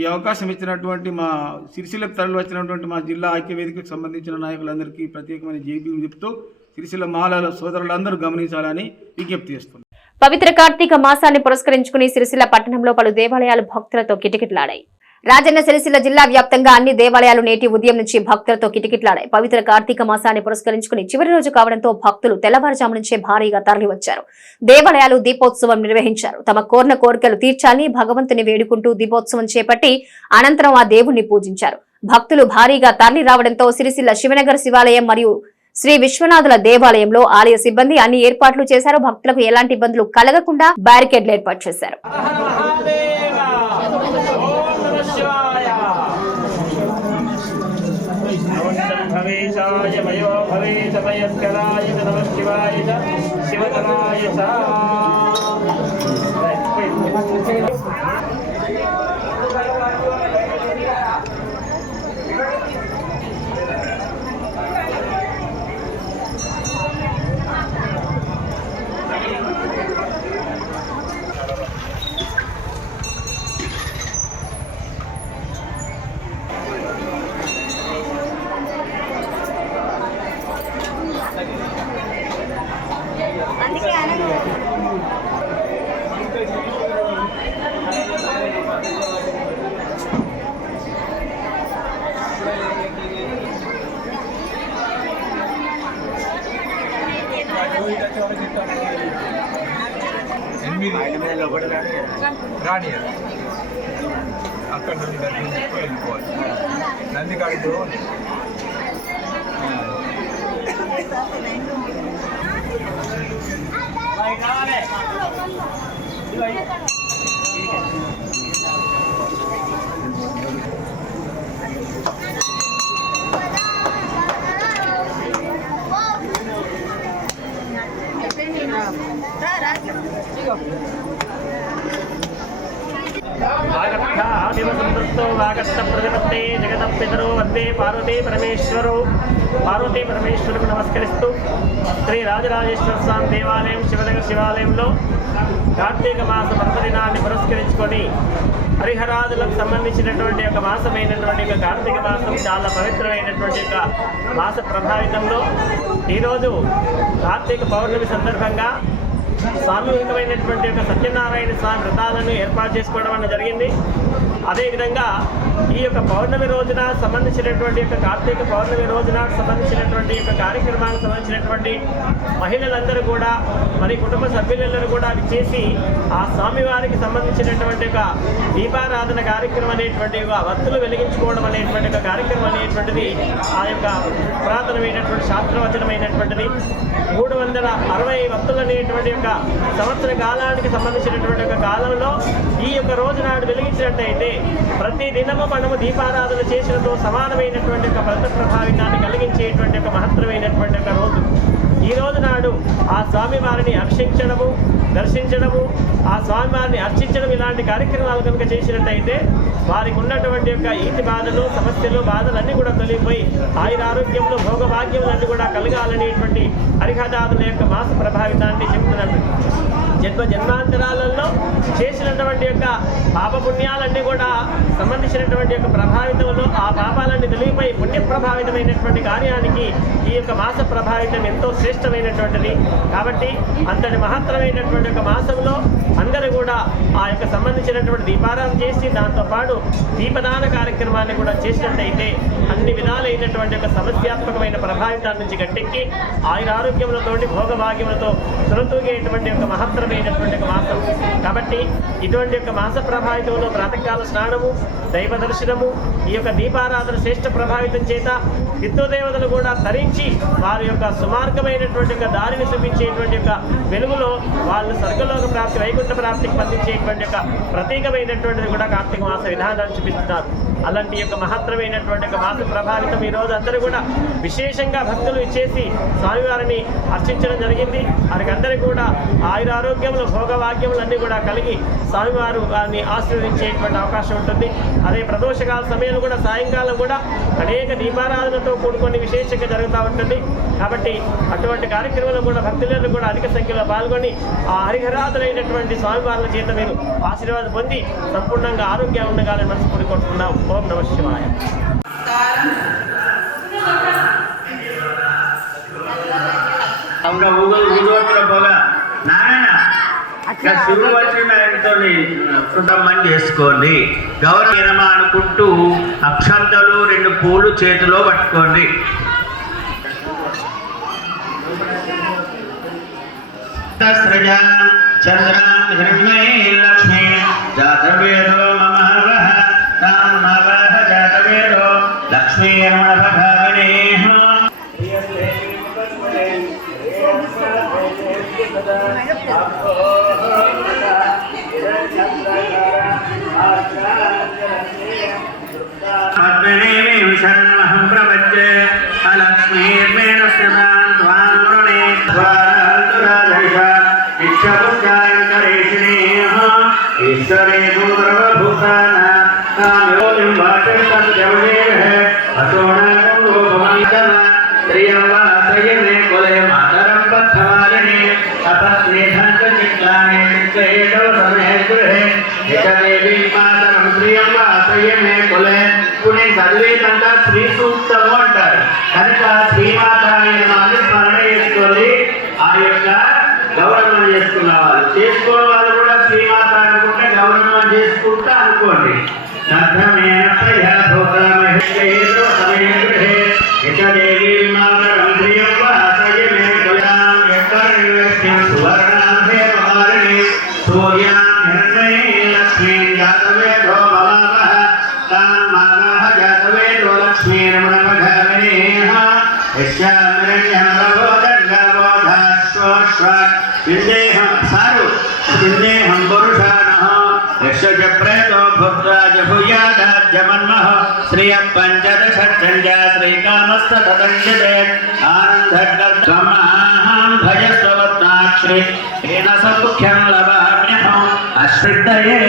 ఈ అవకాశం ఇచ్చినటువంటి మా సిరిసిల్లకు తరలి వచ్చినటువంటి మా జిల్లా ఐక్యవేదికకు సంబంధించిన నాయకులందరికీ ప్రత్యేకమైన జైబీలు చెప్తూ సిరిసిల్ల మాల సోదరులందరూ గమనించాలని విజ్ఞప్తి చేస్తున్నాం. పవిత్ర కార్తీక మాసాన్ని పురస్కరించుకుని సిరిసిల్ల పట్టణంలో పలు దేవాలయాలు భక్తులతో కిటకిటలాడాయి. రాజన్న సిరిసిల్ల జిల్లా వ్యాప్తంగా అన్ని దేవాలయాలు నేటి ఉదయం నుంచి భక్తులతో కిటకిటలాడాయి. పవిత్ర కార్తీక మాసాన్ని పురస్కరించుకుని చివరి రోజు కావడంతో భక్తులు తెల్లవారుజాము నుంచే భారీగా తరలివచ్చారు. దేవాలయాలు దీపోత్సవం నిర్వహించారు. తమ కోరిన కోరికలు తీర్చాలని భగవంతుని వేడుకుంటూ దీపోత్సవం చేపట్టి అనంతరం ఆ దేవుణ్ణి పూజించారు. భక్తులు భారీగా తరలి రావడంతో సిరిసిల్ల శివనగర్ శివాలయం మరియు శ్రీ విశ్వనాథుల దేవాలయంలో ఆలయ సిబ్బంది అన్ని ఏర్పాట్లు చేశారు. భక్తులకు ఎలాంటి ఇబ్బందులు కలగకుండా బ్యారికేడ్లు ఏర్పాటు చేశారు. రాని అక్కడ నుండి వెళ్ళిపోవాలి. నందికాడితో Agad तावदेव संतुष्टो वागस्त प्रतिपत्ते जगतः पितरो वन्दे पार्वती परमेश्वरକୁ నమస్కరిస్తూ శ్రీ రాజరాజేశ్వర స్వామి దేవాలయం శివాలయంలో కార్తీక మాస పర్వదినాన్ని పురస్కరించుకొని హరిహరాదులకు సంబంధించినటువంటి ఒక మాసమైనటువంటి ఒక కార్తీక మాసం చాలా పవిత్రమైనటువంటి ఒక మాస ప్రభావితంలో ఈరోజు కార్తీక పౌర్ణమి సందర్భంగా సామూహికమైనటువంటి ఒక సత్యనారాయణ స్వామి వ్రతాలను ఏర్పాటు చేసుకోవడం అనేది జరిగింది. అదేవిధంగా ఈ యొక్క పౌర్ణమి రోజున సంబంధించినటువంటి యొక్క కార్తీక పౌర్ణమి రోజున సంబంధించినటువంటి యొక్క కార్యక్రమానికి సంబంధించినటువంటి మహిళలందరూ కూడా మరి కుటుంబ సభ్యులందరూ కూడా చేసి ఆ స్వామివారికి సంబంధించినటువంటి ఒక దీపారాధన కార్యక్రమం అనేటువంటి ఒక వత్తులు వెలిగించుకోవడం అనేటువంటి ఒక కార్యక్రమం అనేటువంటిది ఆ యొక్క పురాతనమైనటువంటి శాస్త్రవచనమైనటువంటిది. 360 వత్తులు అనేటువంటి యొక్క సంవత్సర కాలానికి సంబంధించినటువంటి ఒక కాలంలో ఈ యొక్క రోజు నాడు వెలిగించినట్టయితే ప్రతి దినము మనము దీపారాధన చేసినతో సమానమైనటువంటి ఒక ఫలిత ప్రభావితాన్ని కలిగించేటువంటి ఒక మహత్తరమైనటువంటి ఒక రోజు. ఈ రోజు నాడు ఆ స్వామివారిని హర్షించడము, దర్శించడము, ఆ స్వామివారిని అర్చించడం ఇలాంటి కార్యక్రమాలు కనుక చేసినట్టయితే వారికి ఉన్నటువంటి యొక్క ఈతి బాధలు, సమస్యలు, బాధలన్నీ కూడా తొలగిపోయి ఆయురారోగ్యంలో భోగభాగ్యములన్నీ కూడా కలగాలనేటువంటి హరిహరాదుల యొక్క మాస ప్రభావితాన్ని చెప్తున్నట్టు జన్మాంతరాలలో చేసినటువంటి యొక్క పాపపుణ్యాలన్నీ కూడా సంబంధించినటువంటి యొక్క ప్రభావితంలో ఆ పాపాలన్నీ తొలగిపోయి పుణ్య ప్రభావితమైనటువంటి కార్యానికి ఈ యొక్క మాస ప్రభావితం ఎంతో శ్రేష్టమైనటువంటిది. కాబట్టి అంతటి మహత్తరమైనటువంటి ఒక మాసంలో అందరూ కూడా ఆ యొక్క సంబంధించినటువంటి దీపారాధన చేసి దాంతోపాటు దీపదాన కార్యక్రమాన్ని కూడా చేసినట్టయితే అన్ని విధాలైనటువంటి ఒక సమస్యాత్మకమైన ప్రభావితాల నుంచి గట్టెక్కి ఆయురారోగ్యములతోటి భోగభాగ్యములతో తులతూగేటువంటి ఒక మహత్తరమైనటువంటి ఒక మాసం. కాబట్టి ఇటువంటి యొక్క మాస ప్రభావితంలో ప్రాతకాల స్నానము, దైవ దర్శనము, ఈ యొక్క దీపారాధన శ్రేష్ఠ ప్రభావితం చేత పితృదేవతలు కూడా తరించి వారి యొక్క సుమార్గమైనటువంటి యొక్క దారిని చూపించేటువంటి యొక్క వెలుగులో వాళ్ళు స్వర్గలోక ప్రాప్తి, వైకుంఠ ప్రాప్తికి పంపించేటువంటి యొక్క ప్రత్యేకమైనటువంటిది కూడా కార్తీక మాస విధానాన్ని చూపిస్తున్నారు. అలాంటి యొక్క మహత్తరమైనటువంటి యొక్క మాస ప్రభావితం ఈరోజు అందరూ కూడా విశేషంగా భక్తులు ఇచ్చేసి స్వామివారిని అర్చించడం జరిగింది. వారికి అందరికీ కూడా ఆయురారోగ్యములు, భోగభాగ్యములన్నీ కూడా కలిగి స్వామివారు వారిని ఆశీర్వదించేటువంటి అవకాశం ఉంటుంది. అదే ప్రదోషకాల సమయంలో కూడా సాయంకాలం కూడా అనేక దీపారాధనతో కూడుకొని విశేషంగా జరుగుతూ ఉంటుంది. కాబట్టి అటువంటి కార్యక్రమంలో కూడా భక్తులందరూ కూడా అధిక సంఖ్యలో పాల్గొని ఆ హరిహరాదులైనటువంటి స్వామివారుల చేత మీరు ఆశీర్వాదం పొంది సంపూర్ణంగా ఆరోగ్యంగా ఉండగాలని మనసు కోరుకుంటున్నాం. ఓం నమ శివాయ. శివుడు వచ్చిన కుటుంబం చేసుకోండి. గౌరవమా అనుకుంటూ అక్షంతలు 2 పూలు చేతిలో పట్టుకోండి. లక్ష్మీ జాతవేదో మమవః తామవః జాతవేదో లక్ష్మీ రమణభావినే శరణమహం ప్రపంచే అలక్ష్మీర్మేణ స్థితాన్ త్వాం వృణే ఈశ్వరే చదివేదంతా శ్రీ సూక్తము అంటారు. కనుక శ్రీమాత స్మరణ చేసుకొని ఆ యొక్క గౌరవం చేసుకున్నవాళ్ళు, చేసుకోని వాళ్ళు కూడా శ్రీమాత అనుకుంటే గౌరవం చేసుకుంటా అనుకోండి. శ్రియ పంచదశ శ్రీకామస్తదంజతే ఆనందం భజస్వత్నాక్షి సౌఖ్యం లభామ్యహం అశ్రిద్దయే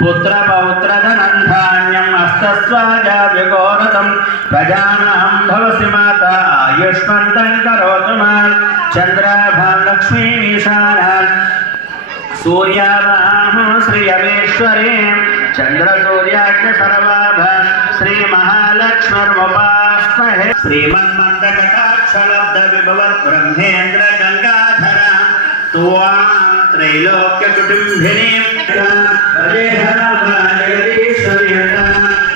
पुत्रपौत्रधनन्धान्यम् हस्तस्वाजाव्यघोरतम् प्रजानां भवसि माता आयुष्मन्तं करोतु मां चन्द्राभां लक्ष्मीमीशानान् सूर्याभां श्रियमेश्वरीं चन्द्रसूर्याग्नि सर्वाभ श्रीमहालक्ष्मीर्मुपास्महे श्रीमन्मन्दकटाक्षलब्धविभवत् ब्रह्मेन्द्र गङ्गाधरा त्वां त्रैलोक्यकुटुम्बिनीं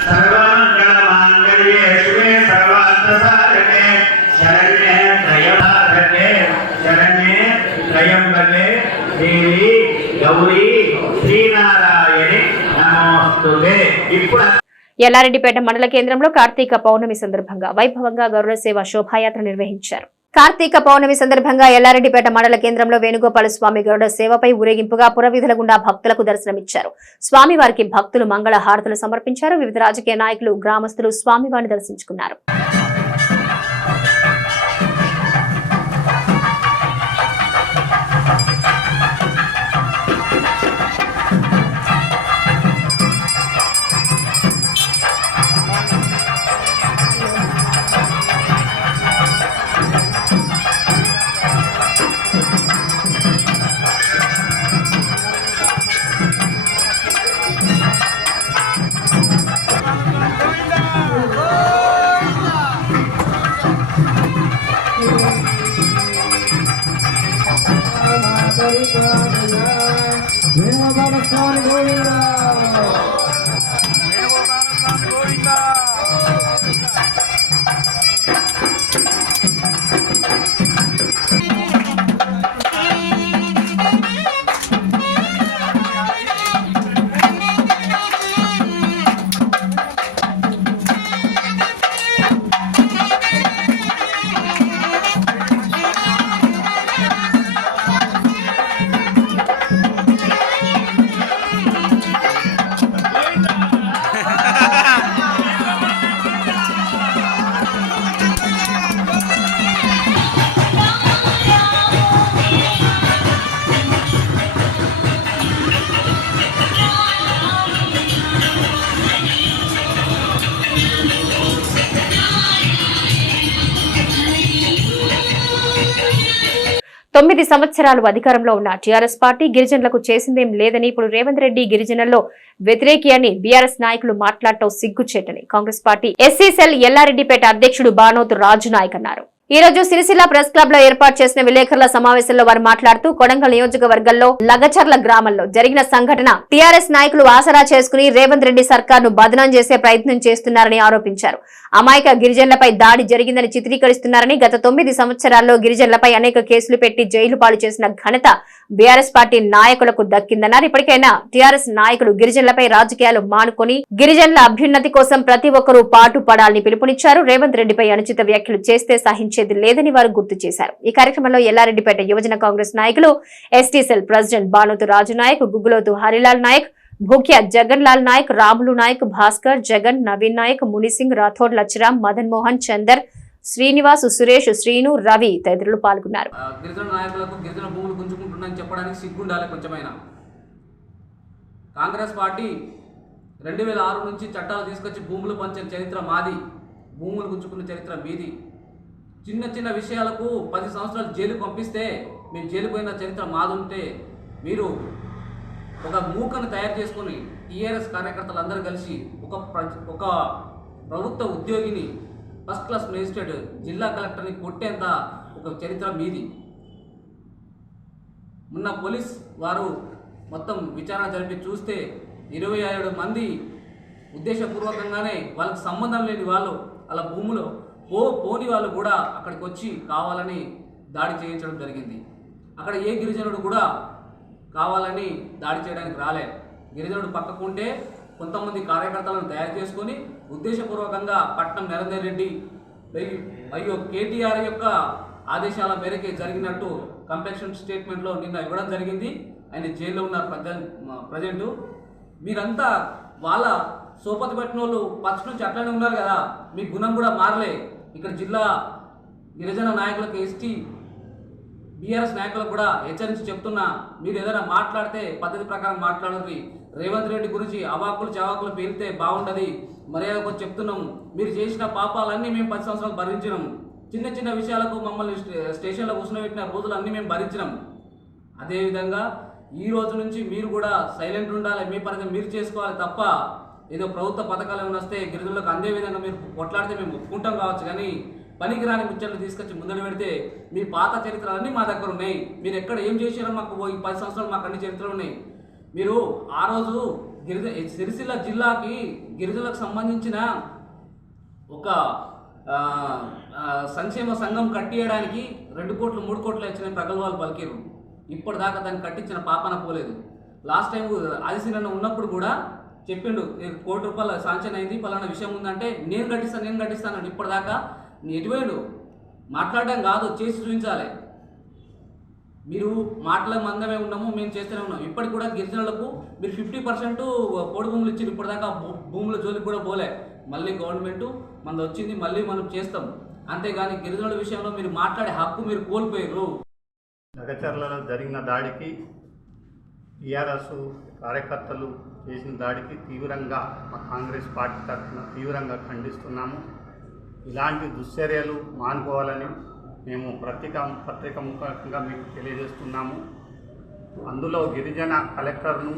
सर्वमङ्गलमाङ्गल्ये शिवे सर्वार्थसाधके शरण्ये त्र्यम्बके देवी गौरी శ్రీనారాయణి నమోస్తుతే. ఇప్పుడు ఎల్లారెడ్డిపేట మండల కేంద్రంలో కార్తీక పౌర్ణమి సందర్భంగా వైభవంగా గరుడ సేవ శోభాయాత్ర నిర్వహించారు. కార్తీక పౌర్ణమి సందర్భంగా ఎల్లారెడ్డిపేట మండల కేంద్రంలో వేణుగోపాల స్వామి గరుడ సేవపై ఊరేగింపుగా పురవీధుల గుండా భక్తులకు దర్శనమిచ్చారు. స్వామివారికి భక్తులు మంగళ హారతులు సమర్పించారు. వివిధ రాజకీయ నాయకులు, గ్రామస్తులు స్వామివారిని దర్శించుకున్నారు. తొమ్మిది సంవత్సరాలు అధికారంలో ఉన్న టీఆర్ఎస్ పార్టీ గిరిజనులకు చేసిందేం లేదని, ఇప్పుడు రేవంత్ రెడ్డి గిరిజనుల్లో వ్యతిరేకి అని బీఆర్ఎస్ నాయకులు మాట్లాడటం సిగ్గుచేటని Congress party SC cell Yellareddypet అధ్యక్షుడు బానోతు రాజు నాయక్ అన్నారు. ఈ రోజు సిరిసిల్ల ప్రెస్ క్లబ్ లో ఏర్పాటు చేసిన విలేకరుల సమావేశంలో వారు మాట్లాడుతూ కొడంగల్ నియోజకవర్గంలో లగచర్ల గ్రామంలో జరిగిన సంఘటన టీఆర్ఎస్ నాయకులు ఆసరా చేసుకుని రేవంత్ రెడ్డి సర్కార్ ను బదనాం చేసే ప్రయత్నం చేస్తున్నారని ఆరోపించారు. అమాయక గిరిజనులపై దాడి జరిగిందని చిత్రీకరిస్తున్నారని, గత 9 సంవత్సరాల్లో గిరిజనులపై అనేక కేసులు పెట్టి జైలు పాలు చేసిన ఘనత బీఆర్ఎస్ పార్టీ నాయకులకు దక్కిందన్నారు. ఇప్పటికైనా టీఆర్ఎస్ నాయకులు గిరిజనులపై రాజకీయాలు మానుకొని గిరిజనుల అభ్యున్నతి కోసం ప్రతి ఒక్కరూ పాటు పడాలని పిలుపునిచ్చారు. రేవంత్ రెడ్డిపై అనుచిత వ్యాఖ్యలు చేస్తే సహించేది లేదని వారు గుర్తు చేశారు. ఈ కార్యక్రమంలో ఎల్లారెడ్డిపేట యువజన కాంగ్రెస్ నాయకులు, ఎస్టీ సెల్ ప్రెసిడెంట్ బానోతు రాజు నాయక్, గుగ్గులోతు హరిలాల్ నాయక్, భూక్యా జగన్ లాల్ నాయక్, రాములు నాయక్, భాస్కర్, జగన్, నవీన్ నాయక్, మునిసింగ్, రాథోడ్, లచ్చరామ్, మదన్ మోహన్, చందర్, శ్రీనివాస్, సురేష్, శ్రీను, రవి తదితరులు పాల్గొన్నారు. గిరిజన నాయకులకు గిరిజన భూములు గుంజుకుంటున్నాయని చెప్పడానికి సిగ్గుండాలి కొంచెమైనా. కాంగ్రెస్ పార్టీ 2006 నుంచి చట్టాలు తీసుకొచ్చి భూములు పంచిన చరిత్ర మాది, భూములు గుంజుకున్న చరిత్ర మీది. చిన్న చిన్న విషయాలకు 10 సంవత్సరాలు జైలు పంపిస్తే మేము జైలు పోయిన చరిత్ర మాదుంటే, మీరు ఒక మూకను తయారు చేసుకొని టీఆర్ఎస్ కార్యకర్తలందరూ కలిసి ఒక ప్రభుత్వ ఉద్యోగిని, ఫస్ట్ క్లాస్ మేజిస్ట్రేట్, జిల్లా కలెక్టర్ని కొట్టేంత ఒక చరిత్ర మీది. మొన్న పోలీస్ వారు మొత్తం విచారణ జరిపి చూస్తే 27 మంది ఉద్దేశపూర్వకంగానే వాళ్ళకి సంబంధం లేని వాళ్ళు అలా భూములు పోని వాళ్ళు కూడా అక్కడికి వచ్చి కావాలని దాడి చేయించడం జరిగింది. అక్కడ ఏ గిరిజనుడు కూడా కావాలని దాడి చేయడానికి రాలే. గిరిజనుడు పక్కకుంటే కొంతమంది కార్యకర్తలను తయారు చేసుకొని ఉద్దేశపూర్వకంగా పట్నం నరేందర్ రెడ్డి మరియు కేటీఆర్ యొక్క ఆదేశాల మేరకే జరిగినట్టు కంప్లెక్షన్ స్టేట్మెంట్లో నిన్న ఇవ్వడం జరిగింది. ఆయన జైల్లో ఉన్నారు ప్రజెంటు. మీరంతా వాళ్ళ సోపతి పట్టిన వాళ్ళు ఫస్ట్ నుంచి అట్లనే ఉన్నారు కదా, మీ గుణం కూడా మారలే. ఇక్కడ జిల్లా గిరిజన నాయకులకు, ఎస్టీ బీఆర్ఎస్ నాయకులకు కూడా హెచ్చరించి చెప్తున్నా, మీరు ఏదైనా మాట్లాడితే పద్ధతి ప్రకారం మాట్లాడండి. రేవంత్ రెడ్డి గురించి అవాకులు చవాకులు పేలితే బాగుండదు, మర్యాద కొంచెం చెప్తున్నాము. మీరు చేసిన పాపాలన్నీ మేము 10 సంవత్సరాలు భరించినాము. చిన్న చిన్న విషయాలకు మమ్మల్ని స్టేషన్లో కూర్చోబెట్టిన రోజులు అన్నీ మేము భరించినాము. అదేవిధంగా ఈ రోజు నుంచి మీరు కూడా సైలెంట్ ఉండాలి, మీ పరంగా మీరు చేసుకోవాలి తప్ప ఏదో ప్రభుత్వ పథకాలు ఏమైనా వస్తే గిరిజనులకు అందే విధంగా మీరు కొట్లాడితే మేము ఒప్పుకుంటాం కావచ్చు, కానీ పనికిరాని ముచ్చట్లు తీసుకొచ్చి ముందర పెడితే మీ పాత చరిత్రలన్నీ మా దగ్గర ఉన్నాయి. మీరు ఎక్కడ ఏం చేశారో మాకు ఈ 10 సంవత్సరాలు మాకు అన్ని చరిత్రలు ఉన్నాయి. మీరు ఆ రోజు సిరిసిల్ల జిల్లాకి గిరిజనులకు సంబంధించిన ఒక సంక్షేమ సంఘం కట్టియడానికి 2 కోట్లు 3 కోట్లు ఇచ్చిన ప్రగల్భాలు పలికిరు. ఇప్పటిదాకా దాన్ని కట్టించిన పాపన పోలేదు. లాస్ట్ టైం ఆదిశీలన్న ఉన్నప్పుడు కూడా చెప్పిండు, 1 కోటి రూపాయలు శాంక్షన్ అయింది, పలానా విషయం ఉందంటే నేను కట్టిస్తాను. ఇప్పటిదాకా ఎటువైండు? మాట్లాడడం కాదు, చేసి చూపించాలి. మీరు మాటల మందమే ఉన్నాము, మేము చేస్తూనే ఉన్నాం. ఇప్పటికి కూడా గిరిజనులకు మీరు 50% పొడి భూములు ఇచ్చారు, ఇప్పటిదాకా భూముల జోలికి కూడా పోలే. మళ్ళీ గవర్నమెంట్ మనది వచ్చింది, మళ్ళీ మనం చేస్తాం. అంతేగాని గిరిజనుల విషయంలో మీరు మాట్లాడే హక్కు మీరు కోల్పోయారు. నగచర్లలో జరిగిన దాడికి టీఆర్ఎస్ కార్యకర్తలు చేసిన దాడికి తీవ్రంగా మా కాంగ్రెస్ పార్టీ తరఫున తీవ్రంగా ఖండిస్తున్నాము. ఇలాంటి దుశ్చర్యలు మానుకోవాలని మేము పత్రిక ముఖంగా మీకు తెలియజేస్తున్నాము. అందులో గిరిజన కలెక్టర్ను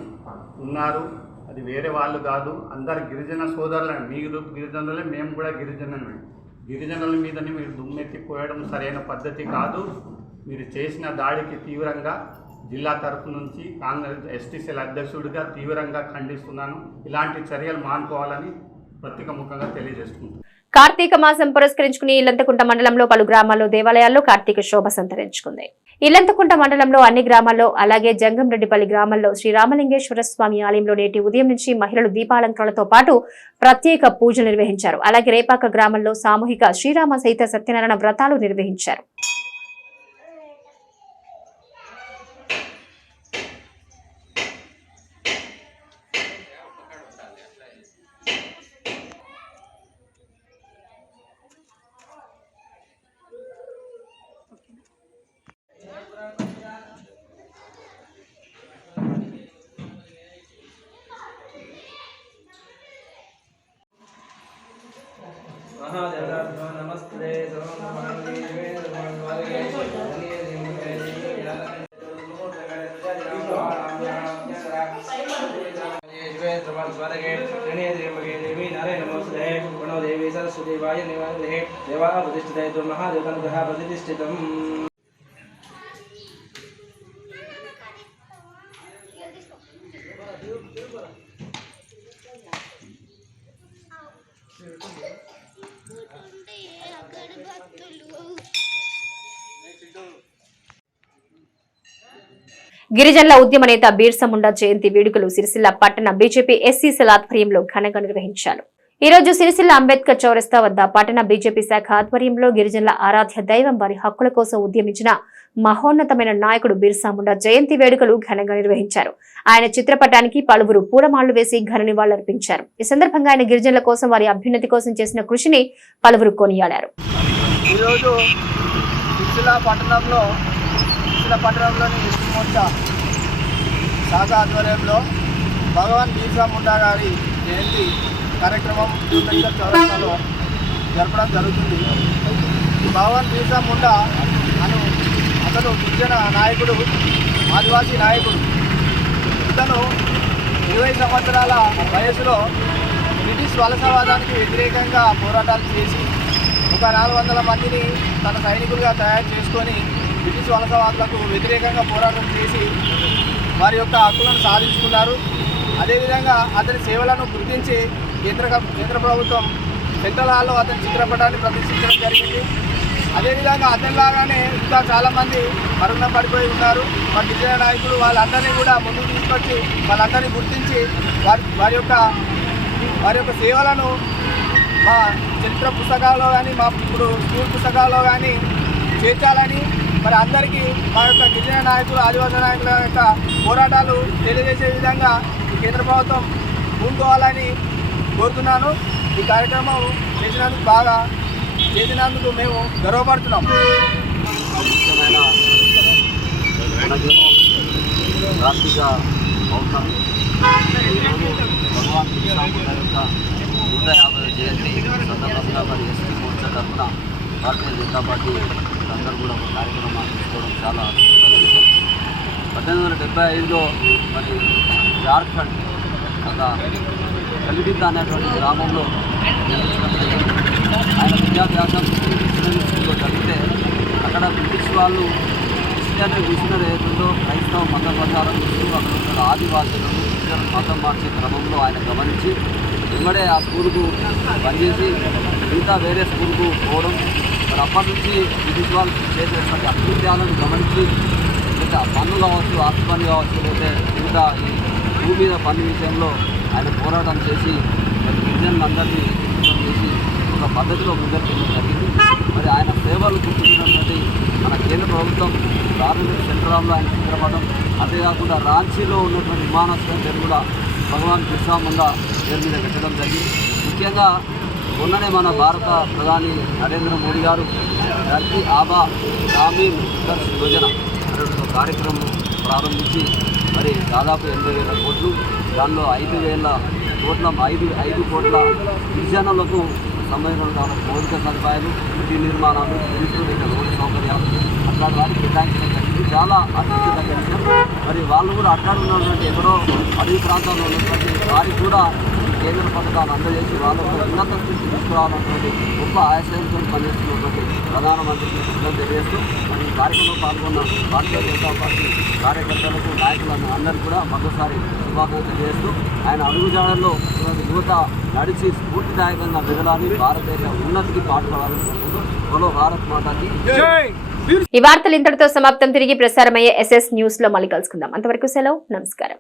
ఉన్నారు, అది వేరే వాళ్ళు కాదు, అందరు గిరిజన సోదరులే. మీరు గిరిజనులే, మేము కూడా గిరిజనులమే. గిరిజనుల మీదని మీరు దుమ్మెత్తిపోయడం సరైన పద్ధతి కాదు. మీరు చేసిన దాడికి తీవ్రంగా జిల్లా తరఫు నుంచి కాంగ్రెస్ ఎస్టీసీల అధ్యక్షుడిగా తీవ్రంగా ఖండిస్తున్నాను. ఇలాంటి చర్యలు మానుకోవాలని పత్రిక ముఖంగా తెలియజేస్తున్నాను. కార్తీక మాసం పురస్కరించుకుని ఇల్లంతకుంట మండలంలో పలు గ్రామాల్లో దేవాలయాల్లో కార్తీక శోభ సంతరించుకుంది. ఇల్లంతకుంట మండలంలో అన్ని గ్రామాల్లో అలాగే జంగంరెడ్డిపల్లి గ్రామంలో శ్రీరామలింగేశ్వర స్వామి ఆలయంలో నేటి ఉదయం నుంచి మహిళలు దీపాలంకరణలతో పాటు ప్రత్యేక పూజలు నిర్వహించారు. అలాగే రేపాక గ్రామంలో సామూహిక శ్రీరామ సహిత సత్యనారాయణ వ్రతాలు నిర్వహించారు. నమస్తే దేవి సరస్వతి వాయ నివాదే దేవా ప్రతిష్ఠిత మహాదేవనుగ్రహ ప్రతిష్ఠితం. గిరిజనుల ఉద్యమ నేత బిర్సా ముండా జయంతి వేడుకలు సిరిసిల్ల పట్టణ బీజేపీ ఎస్సీ సెల్ ఆధ్వర్యంలో ఘనంగా నిర్వహించారు. ఈ రోజు సిరిసిల్ల అంబేద్కర్ చౌరస్తా వద్ద పట్టణ బీజేపీ శాఖ ఆధ్వర్యంలో గిరిజనుల ఆరాధ్య దైవం వారి హక్కుల కోసం ఉద్యమించిన మహోన్నతమైన నాయకుడు బిర్సా ముండా జయంతి వేడుకలు ఘనంగా నిర్వహించారు. ఆయన చిత్రపటానికి పలువురు పూలమాలలు వేసి ఘన నివాళులర్పించారు. ఈ సందర్భంగా ఆయన గిరిజనుల కోసం వారి అభ్యున్నతి కోసం చేసిన కృషిని పలువురు కొనియాడారు. పట్టణంలోని ఎస్టీ మోర్చా శాఖ ఆధ్వర్యంలో భగవాన్ బిర్సా ముండా గారి జయంతి కార్యక్రమం అంబేద్కర్ చౌరస్తాలో జరపడం జరుగుతుంది. భగవాన్ బిర్సా ముండా అతను గిరిజన నాయకుడు, ఆదివాసీ నాయకుడు. ఇతను 20 సంవత్సరాల వయసులో బ్రిటిష్ వలసవాదానికి వ్యతిరేకంగా పోరాటాలు చేసి ఒక 400 మందిని తన సైనికులుగా తయారు చేసుకొని బ్రిటిష్ వలసవాదులకు వ్యతిరేకంగా పోరాటం చేసి వారి యొక్క హక్కులను సాధించుకున్నారు. అదేవిధంగా అతని సేవలను గుర్తించి కేంద్ర ప్రభుత్వం సెంట్రల్ హాల్లో అతని చిత్రపటాన్ని ప్రదర్శించడం జరిగింది. అదేవిధంగా అతనిలాగానే ఇంకా చాలామంది మరణం పడిపోయి ఉన్నారు. మా గిరిజన నాయకులు వాళ్ళందరినీ కూడా ముందుకు తీసుకొచ్చి వాళ్ళందరినీ గుర్తించి వారి యొక్క సేవలను మా చరిత్ర పుస్తకాల్లో కానీ మా ఇప్పుడు స్కూల్ పుస్తకాల్లో కానీ చేర్చాలని మరి అందరికీ మా యొక్క గిరిజన నాయకులు, ఆదివాసీ నాయకుల యొక్క పోరాటాలు తెలియజేసే విధంగా కేంద్ర ప్రభుత్వం పూనుకోవాలని కోరుతున్నాను. ఈ కార్యక్రమం చేసినందుకు మేము గర్వపడుతున్నాం. కార్తీక పౌర్ణమి. ఈరోజు భగవాన్ బిర్సా ముండా యొక్క 150వ జయంతి సందర్భంగా మరి ఎస్టీ మోర్చా తరఫున భారతీయ జనతా పార్టీ అందరూ కూడా ఒక కార్యక్రమాన్ని తీసుకోవడం చాలా అద్భుతమైన విషయం. 1875లో మరి జార్ఖండ్ ఒక కలిగిద్ద అనేటువంటి గ్రామంలో ఆయన విద్యాభ్యాసం స్కూల్లో చదివితే అక్కడ బ్రిటిష్ వాళ్ళు మిషనరీ ఏదో క్రైస్తవ మత ప్రచారం చేస్తూ అక్కడ ఉన్న ఆదివాసులను క్రిస్టియన్ మతం మార్చే క్రమంలో ఆయన గమనించి వెంబడే ఆ స్కూల్కు పనిచేసి మిగతా వేరే స్కూల్కు పోవడం మరి అప్పటి నుంచి బ్రిటిష్ వాళ్ళు చేసేటువంటి అకృత్యాలను గమనించి లేదా పన్ను కావచ్చు ఆస్తి పన్ను కావచ్చు లేదా మిగతా ఈ భూమి మీద పన్ను విషయంలో ఆయన పోరాటం చేసి మరి గిరిజనులందరినీ చేసి ఒక పద్ధతిలో ముందరికి జరిగింది. మరి ఆయన సేవలు గుర్తించినటువంటి మన కేంద్ర ప్రభుత్వం పార్లమెంట్ సెంట్రల్లో ఆయన చిత్రపటం, అంతేకాకుండా రాంచీలో ఉన్నటువంటి విమానాశ్రయం పేరు కూడా భగవాన్ బిర్సా ముండా పేరు మీద పెట్టడం జరిగింది. ముఖ్యంగా మొన్ననే మన భారత ప్రధాని నరేంద్ర మోడీ గారు ధర్తీ ఆబా గ్రామీణ వికాస్ యోజన అనే కార్యక్రమం ప్రారంభించి మరి దాదాపు 80,000 కోట్లు, దానిలో 5 కోట్ల గిరిజనులకు సంబంధించిన మౌలిక సదుపాయాలు, ఇంటి నిర్మాణాలు, రోడ్డు సౌకర్యాలు అట్లాంటి వారికి కేటాయించడం జరిగింది. చాలా అత్యంత విషయం. మరి వాళ్ళు కూడా అట్లాంటి ఉన్నటువంటి ఎక్కడో అడవి ప్రాంతాల్లో ఉన్నటువంటి వారికి కూడా కేంద్ర పథకాలు అందజేసి వాళ్ళకు ఉన్నత స్థితి తీసుకురావాలన్నటువంటి గొప్ప ఆశయంతో పనిచేస్తున్నటువంటి ప్రధానమంత్రికి కృతజ్ఞతలు తెలియజేస్తూ మరి ఈ కార్యక్రమంలో పాల్గొన్న భారతీయ జనతా పార్టీ కార్యకర్తలకు, నాయకులను అందరికీ కూడా మరోసారి శుభాకాంక్షలు తెలియజేస్తూ ఆయన అడుగుజాడల్లో యువత నడిచి స్ఫూర్తిదాయకంగా మెదలాలి, భారతదేశ ఉన్నతికి పాటుపడాలని కోరుకుంటూ బలో భారత్ మాతాకి జై. ఈ వార్తలు ఇంతటితో సమాప్తం. తిరిగి ప్రసారమయ్యే SS న్యూస్ లో మళ్ళీ కలుసుకుందాం. అంతవరకు సెలవు, నమస్కారం.